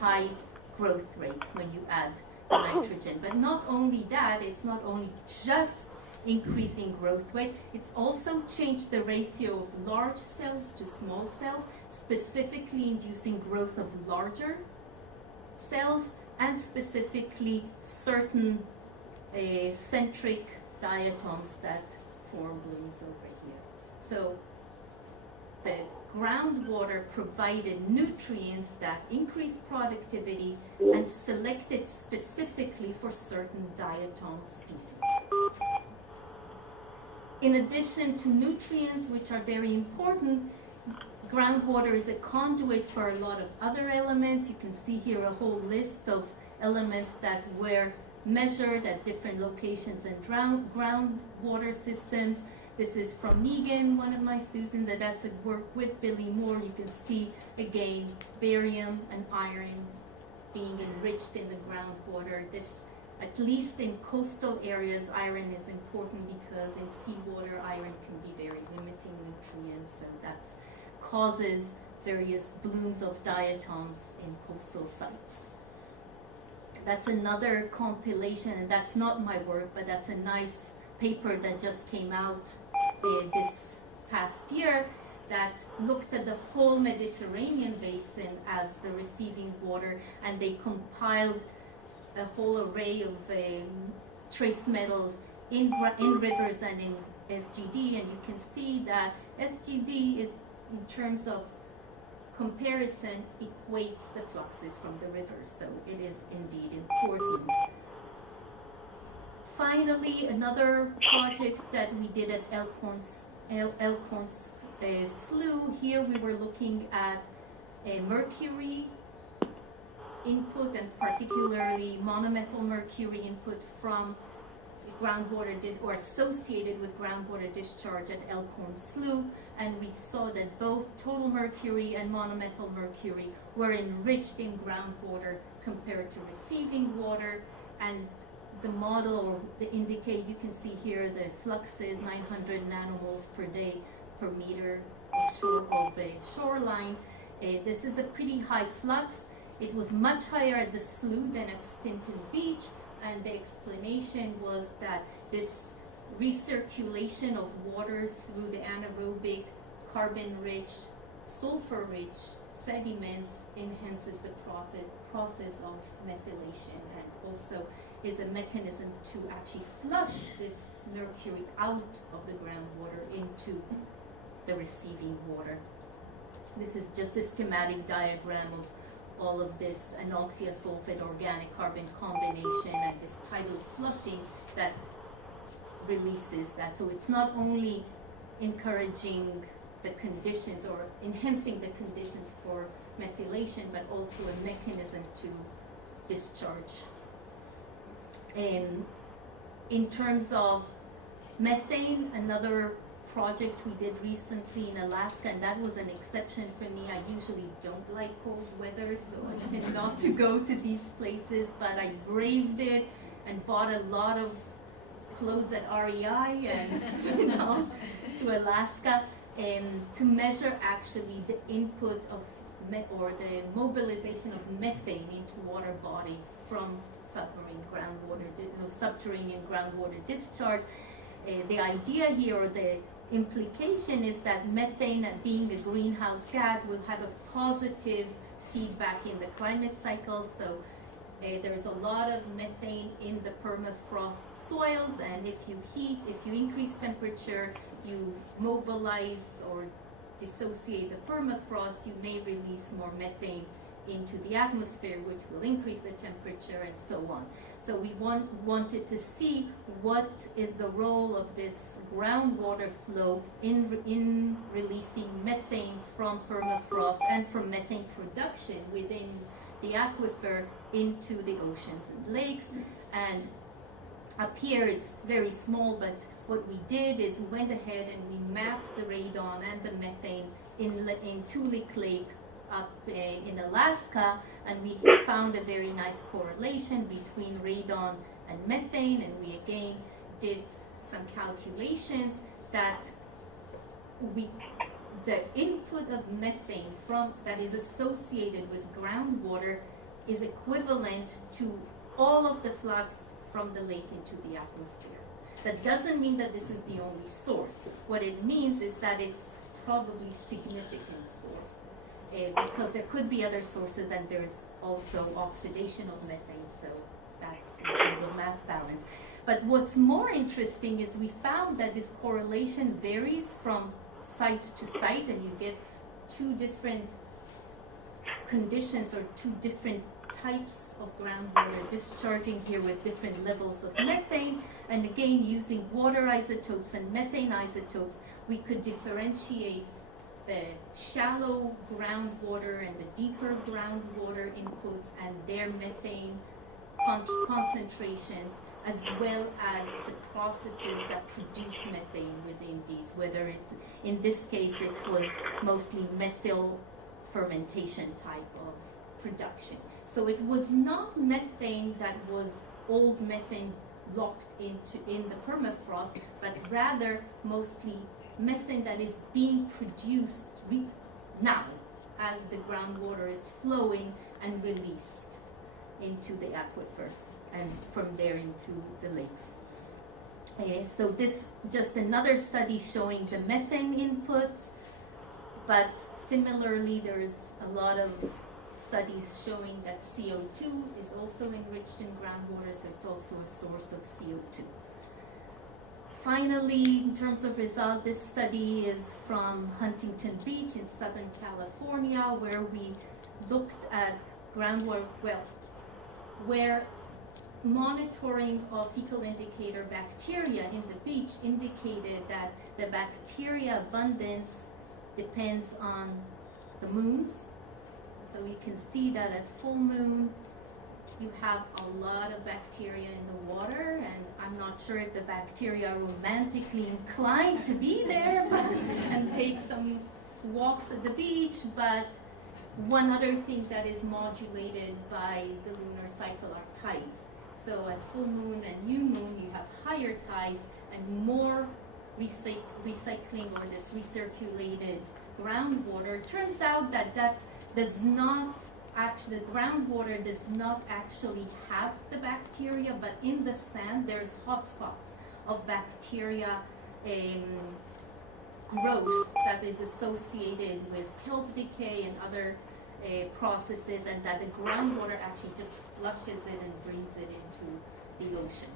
high growth rates when you add nitrogen. But not only that, it's not only just increasing growth rate, it's also changed the ratio of large cells to small cells, specifically inducing growth of larger cells and specifically certain centric diatoms that form blooms over here. So the groundwater provided nutrients that increased productivity and selected specifically for certain diatom species. In addition to nutrients, which are very important, groundwater is a conduit for a lot of other elements. You can see here a whole list of elements that were measured at different locations in groundwater systems. This is from Megan, one of my students that's at work with Billy Moore. You can see, again, barium and iron being enriched in the groundwater. This at least in coastal areas, iron is important because in seawater, iron can be very limiting nutrients, and that causes various blooms of diatoms in coastal sites. That's another compilation, and that's not my work, but that's a nice paper that just came out this past year that looked at the whole Mediterranean basin as the receiving water, and they compiled a whole array of trace metals in rivers and in SGD, and you can see that SGD is, in terms of comparison, equates the fluxes from the rivers, so it is indeed important. Finally, another project that we did at Elkhorn's Slough. Here we were looking at mercury input, and particularly monomethyl mercury input from groundwater or associated with groundwater discharge at Elkhorn Slough, and we saw that both total mercury and monomethyl mercury were enriched in groundwater compared to receiving water. And the model, or the indicate, you can see here the flux is 900 nanomoles per day per meter of a shoreline. This is a pretty high flux. It was much higher at the slough than at Stinton Beach, and the explanation was that this recirculation of water through the anaerobic, carbon-rich, sulfur-rich sediments enhances the process of methylation, and also is a mechanism to actually flush this mercury out of the groundwater into the receiving water. This is just a schematic diagram of all of this anoxia sulfate organic carbon combination and this tidal flushing that releases that. So it's not only encouraging the conditions or enhancing the conditions for methylation, but also a mechanism to discharge. In terms of methane, another project we did recently in Alaska, and that was an exception for me. I usually don't like cold weather, so I tend not to go to these places, but I braved it and bought a lot of clothes at REI and to Alaska to measure actually the input of or the mobilization of methane into water bodies from subterranean groundwater discharge. The idea here, or the implication, is that methane, being a greenhouse gas, will have a positive feedback in the climate cycle. So there's a lot of methane in the permafrost soils, and if you increase temperature, you mobilize or dissociate the permafrost, you may release more methane into the atmosphere, which will increase the temperature, and so on. So we wanted to see what is the role of this groundwater flow in releasing methane from permafrost and from methane production within the aquifer into the oceans and lakes. And up here it's very small, but what we did is we went ahead and we mapped the radon and the methane in Toolik Lake up in Alaska, and we found a very nice correlation between radon and methane, and we again did some calculations that the input of methane that is associated with groundwater is equivalent to all of the flux from the lake into the atmosphere. That doesn't mean that this is the only source. What it means is that it's probably significant source, because there could be other sources, and there's also oxidation of methane, so that's in terms of mass balance. But what's more interesting is we found that this correlation varies from site to site, and you get two different conditions or two different types of groundwater discharging here with different levels of methane. And again, using water isotopes and methane isotopes, we could differentiate the shallow groundwater and the deeper groundwater inputs and their methane concentrations, as well as the processes that produce methane within these, whether in this case it was mostly methyl fermentation type of production. So it was not methane that was old methane locked in the permafrost, but rather mostly methane that is being produced now as the groundwater is flowing and released into the aquifer and from there into the lakes. So this just another study showing the methane inputs, but similarly there's a lot of studies showing that CO2 is also enriched in groundwater, so it's also a source of CO2. Finally, in terms of result, this study is from Huntington Beach in Southern California, where we looked at groundwater, where monitoring of fecal indicator bacteria in the beach indicated that the bacteria abundance depends on the moons. So you can see that at full moon, you have a lot of bacteria in the water, and I'm not sure if the bacteria are romantically inclined to be there and take some walks at the beach, but one other thing that is modulated by the lunar cycle are tides. So at full moon and new moon, you have higher tides and more recycling or this recirculated groundwater. Turns out that does not actually, the groundwater does not actually have the bacteria, but in the sand there's hotspots of bacteria growth that is associated with kelp decay and other processes, and that the groundwater actually just flushes it and brings it into the ocean.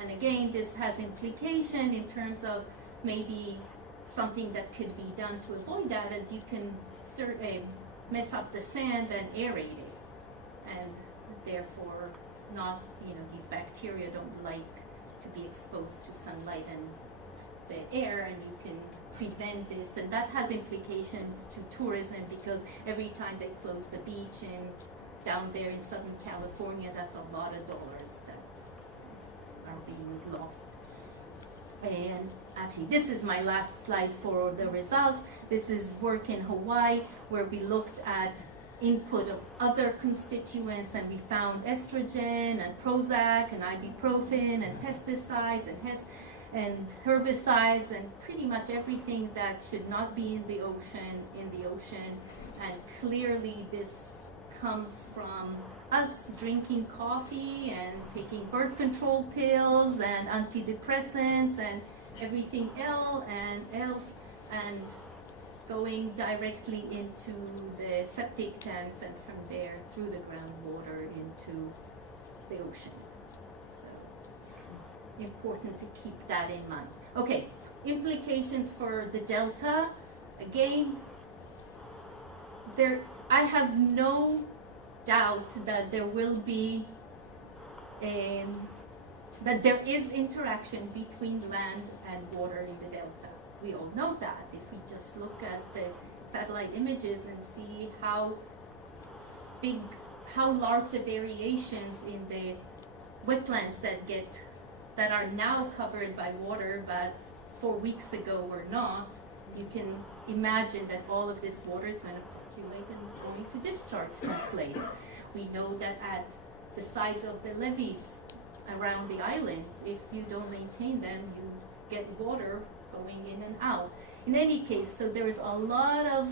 And again, this has implication in terms of maybe something that could be done to avoid that, as you can mess up the sand and aerate it, and therefore not, these bacteria don't like to be exposed to sunlight and the air, and you can prevent this, and that has implications to tourism, because every time they close the beach in down there in Southern California, that's a lot of dollars that are being lost. And actually, this is my last slide for the results. This is work in Hawaii, where we looked at input of other constituents, and we found estrogen and Prozac and ibuprofen and pesticides and herbicides and pretty much everything that should not be in the ocean. And clearly this comes from us drinking coffee and taking birth control pills and antidepressants and everything else and going directly into the septic tanks, and from there through the groundwater into the ocean. So it's important to keep that in mind. Okay, implications for the delta. Again, I have no doubt that there will be that there is interaction between land and water in the delta. We all know that if we just look at the satellite images and see how large the variations in the wetlands that are now covered by water, but 4 weeks ago were not, you can imagine that all of this water is going to percolate and going to discharge someplace. We know that at the sides of the levees around the islands, if you don't maintain them, you get water going in and out. In any case, so there is a lot of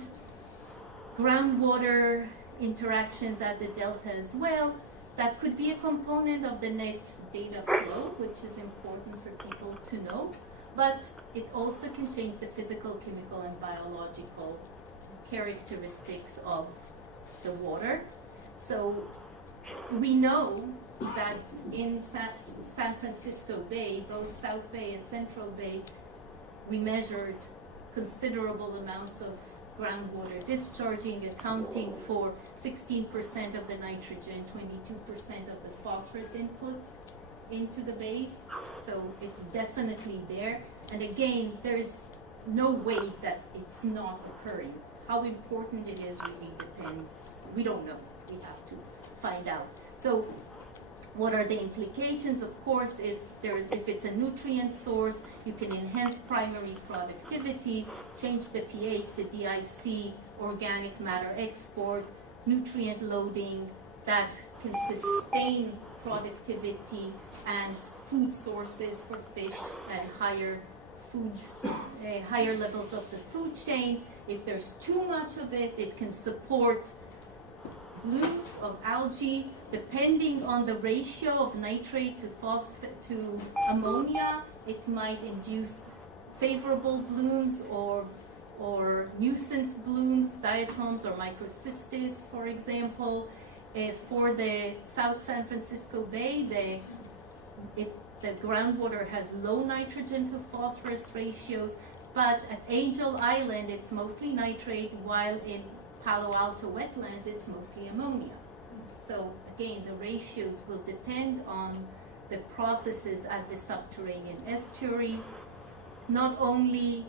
groundwater interactions at the delta as well. That could be a component of the net data flow, which is important for people to know. But it also can change the physical, chemical, and biological characteristics of the water. So we know that in San Francisco Bay, both South Bay and Central Bay, we measured considerable amounts of groundwater discharging, accounting for 16% of the nitrogen, 22% of the phosphorus inputs into the bays. So it's definitely there. And again, there is no way that it's not occurring. How important it is really depends. We don't know. We have to find out. So what are the implications? Of course, if it's a nutrient source, you can enhance primary productivity, change the pH, the DIC, organic matter export, nutrient loading that can sustain productivity and food sources for fish and higher levels of the food chain. If there's too much of it, it can support blooms of algae. Depending on the ratio of nitrate to ammonia, it might induce favorable blooms or nuisance blooms, diatoms or microcystis, for example. For the South San Francisco Bay, the groundwater has low nitrogen to phosphorus ratios, but at Angel Island it's mostly nitrate, while in Palo Alto wetlands it's mostly ammonia. So again, the ratios will depend on the processes at the subterranean estuary. Not only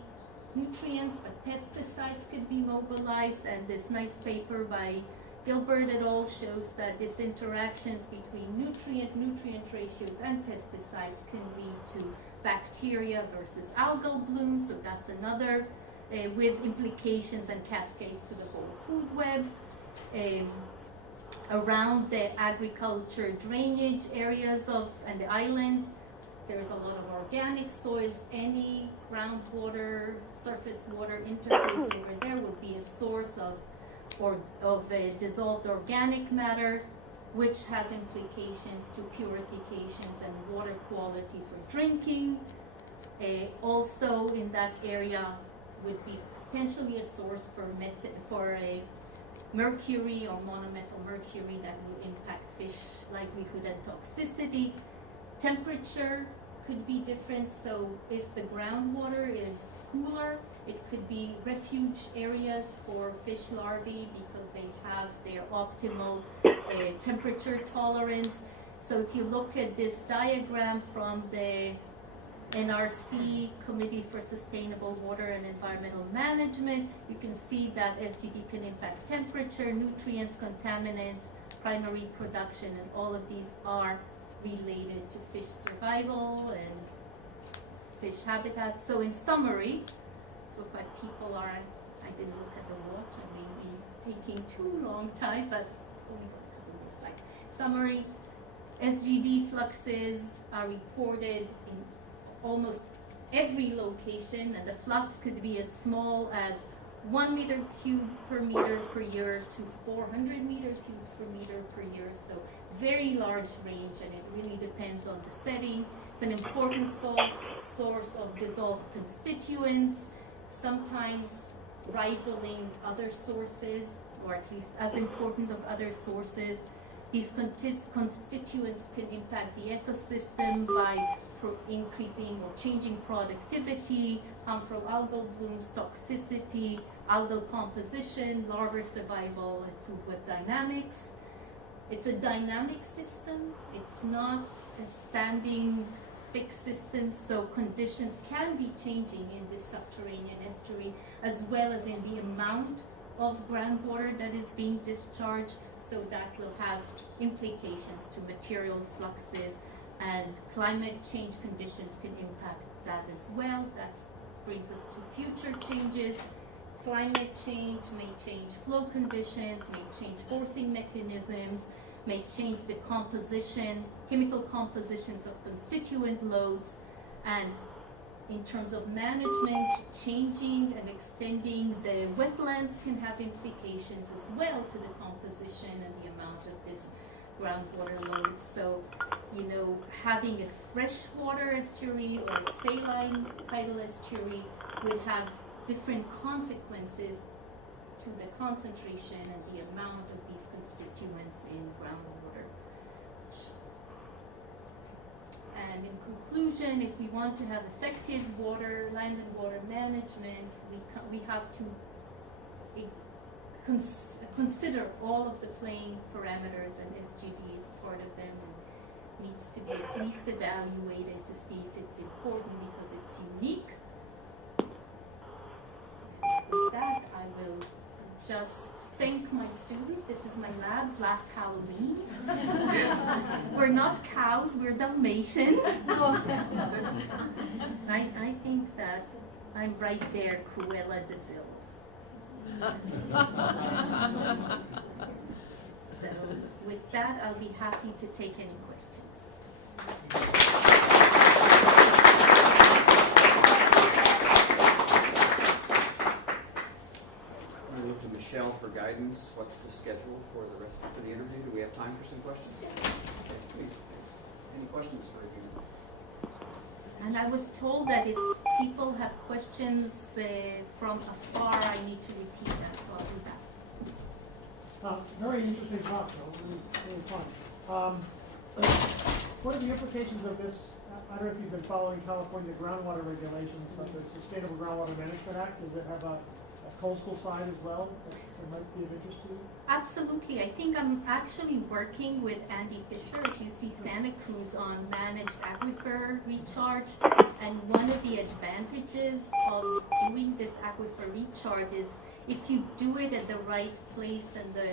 nutrients, but pesticides could be mobilized, and this nice paper by Gilbert et al. Shows that these interactions between nutrient ratios and pesticides can lead to bacteria versus algal blooms, so that's another with implications and cascades to the whole food web. Around the agriculture drainage areas and the islands, there's a lot of organic soils. Any groundwater, surface water interface over there will be a source of dissolved organic matter, which has implications to purifications and water quality for drinking. Also in that area would be potentially a source for a mercury or monomethyl mercury that will impact fish livelihood and toxicity. Temperature could be different, so if the groundwater is cooler, it could be refuge areas for fish larvae because they have their optimal temperature tolerance. So if you look at this diagram from the NRC Committee for Sustainable Water and Environmental Management, you can see that SGD can impact temperature, nutrients, contaminants, primary production, and all of these are related to fish survival and fish habitat. So in summary, look like people are, I didn't look at the watch, I may be taking too long time, but only a couple more slides. Summary, SGD fluxes are reported in almost every location, and the flux could be as small as 1 meter cube per meter per year to 400 meter cubes per meter per year, so very large range, and it really depends on the setting. It's an important source of dissolved constituents, sometimes rivaling other sources, or at least as important of other sources. These constituents can impact the ecosystem by increasing or changing productivity, harmful algal blooms, toxicity, algal composition, larval survival, and food web dynamics. It's a dynamic system. It's not a standing fixed system, so conditions can be changing in this subterranean estuary, as well as in the amount of groundwater that is being discharged, so that will have implications to material fluxes, and climate change conditions can impact that as well. That brings us to future changes. Climate change may change flow conditions, may change forcing mechanisms, may change the composition, chemical compositions of constituent loads, and in terms of management, changing and extending the wetlands can have implications as well to the composition and the amount of this groundwater load. So, you know, having a freshwater estuary or a saline tidal estuary would have different consequences to the concentration and the amount of these constituents in groundwater. And in conclusion, if we want to have effective land and water management, we have to consider all of the playing parameters, and SGD is part of them, and needs to be at least evaluated to see if it's important because it's unique. With that, I will just thank my students. This is my lab, last Halloween. We're not cows, we're Dalmatians. I think that I'm right there, Cruella de Vil. So with that, I'll be happy to take any questions. I look to Michelle for guidance. What's the schedule for the rest of the interview? Do we have time for some questions? Okay, please. Any questions for Adina? And I was told that if people have questions from afar, I need to repeat that, so I'll do that. Very interesting talk, though. Really fun. What are the implications of this? I don't know if you've been following California groundwater regulations, but the Sustainable Groundwater Management Act, does it have a coastal side as well that might be of interest to you? Absolutely. I think I'm actually working with Andy Fisher, if you see Santa Cruz, on managed aquifer recharge. And one of the advantages of doing this aquifer recharge is if you do it at the right place and the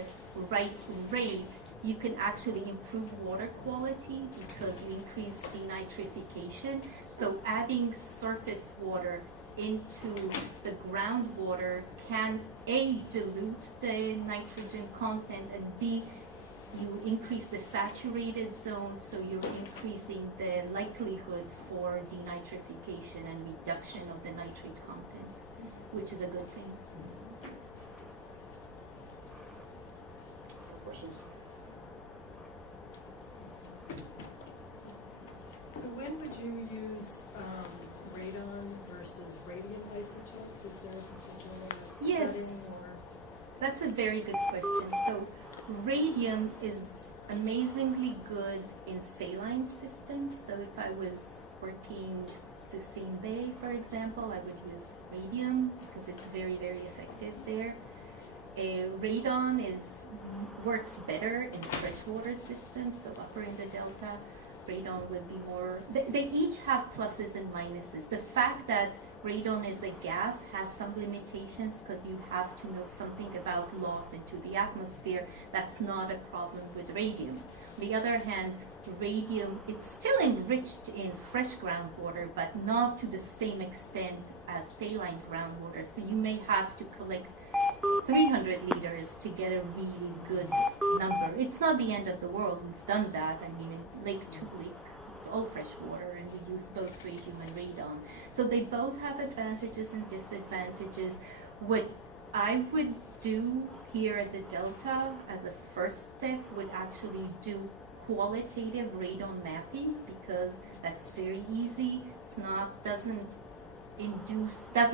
right rate, you can actually improve water quality because you increase denitrification. So adding surface water into the groundwater can A, dilute the nitrogen content, and B, you increase the saturated zone, so you're increasing the likelihood for denitrification and reduction of the nitrate content, which is a good thing. Questions? So when would you use radon versus radium isotopes? Is there a particular Yes. setting or? That's a very good question. So radium is amazingly good in saline systems. So if I was working Sucene Bay, for example, I would use radium because it's very, very effective there. Radon works better in freshwater systems, so upper in the delta. Radon would be more, they each have pluses and minuses. The fact that radon is a gas has some limitations because you have to know something about loss into the atmosphere. That's not a problem with radium. On the other hand, radium, it's still enriched in fresh groundwater, but not to the same extent as saline groundwater. So you may have to collect 300 liters to get a really good number. It's not the end of the world. We've done that. I mean, in Lake Toolik, it's all fresh water, and we use both radium and radon. So they both have advantages and disadvantages. What I would do here at the Delta as a first step would actually do qualitative radon mapping, because that's very easy. It's not, doesn't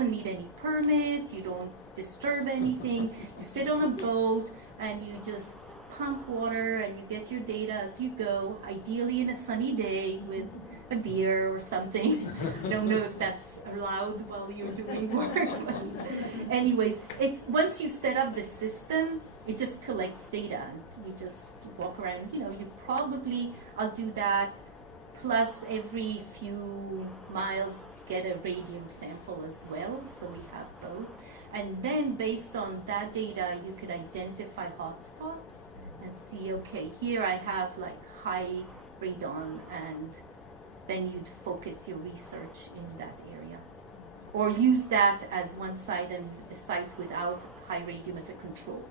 need any permits, you don't disturb anything. You sit on a boat and you just pump water and you get your data as you go, ideally in a sunny day with a beer or something. I don't know if that's allowed while you're doing work. Anyways, it's once you set up the system, it just collects data and you just walk around. You probably, I'll do that, plus every few miles get a radium sample as well, so we have both. And then based on that data, you could identify hotspots and see, okay, here I have like high radon, and then you'd focus your research in that area. Or use that as one site and a site without high radium as a control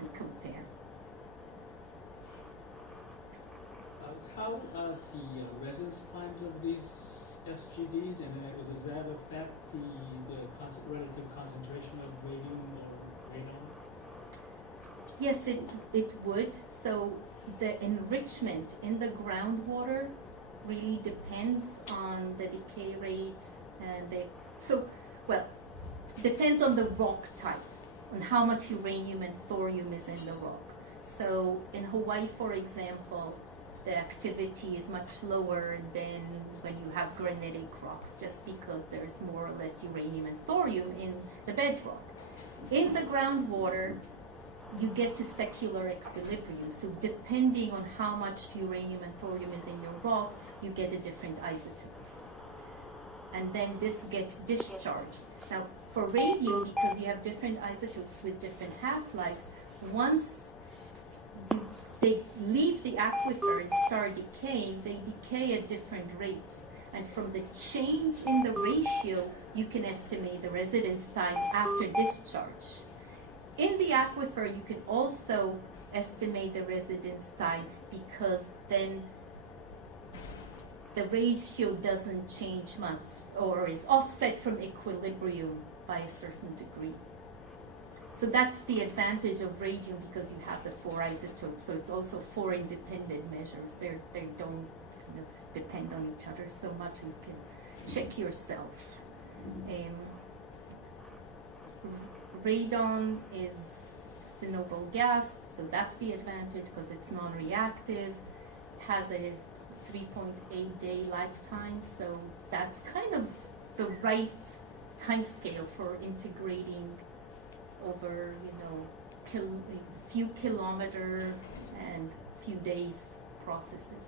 and compare. How are the residence times of these SGDs, and does that affect the relative concentration of radium or radon? Yes, it would. So the enrichment in the groundwater really depends on the decay rate and depends on the rock type, on how much uranium and thorium is in the rock. So in Hawaii, for example, the activity is much lower than when you have granitic rocks, just because there's more or less uranium and thorium in the bedrock. In the groundwater, you get to secular equilibrium. So depending on how much uranium and thorium is in your rock, you get a different isotopes. And then this gets discharged. Now, for radium, because you have different isotopes with different half-lives, once they leave the aquifer and start decaying, they decay at different rates. And from the change in the ratio, you can estimate the residence time after discharge. In the aquifer, you can also estimate the residence time, because then the ratio doesn't change much or is offset from equilibrium by a certain degree. So that's the advantage of radium, because you have the 4 isotopes. So it's also 4 independent measures. They don't kind of depend on each other so much. You can check yourself. Radon is just a noble gas, so that's the advantage because it's non-reactive. It has a 3.8 day lifetime, so that's kind of the right time scale for integrating over, few kilometer and few days processes.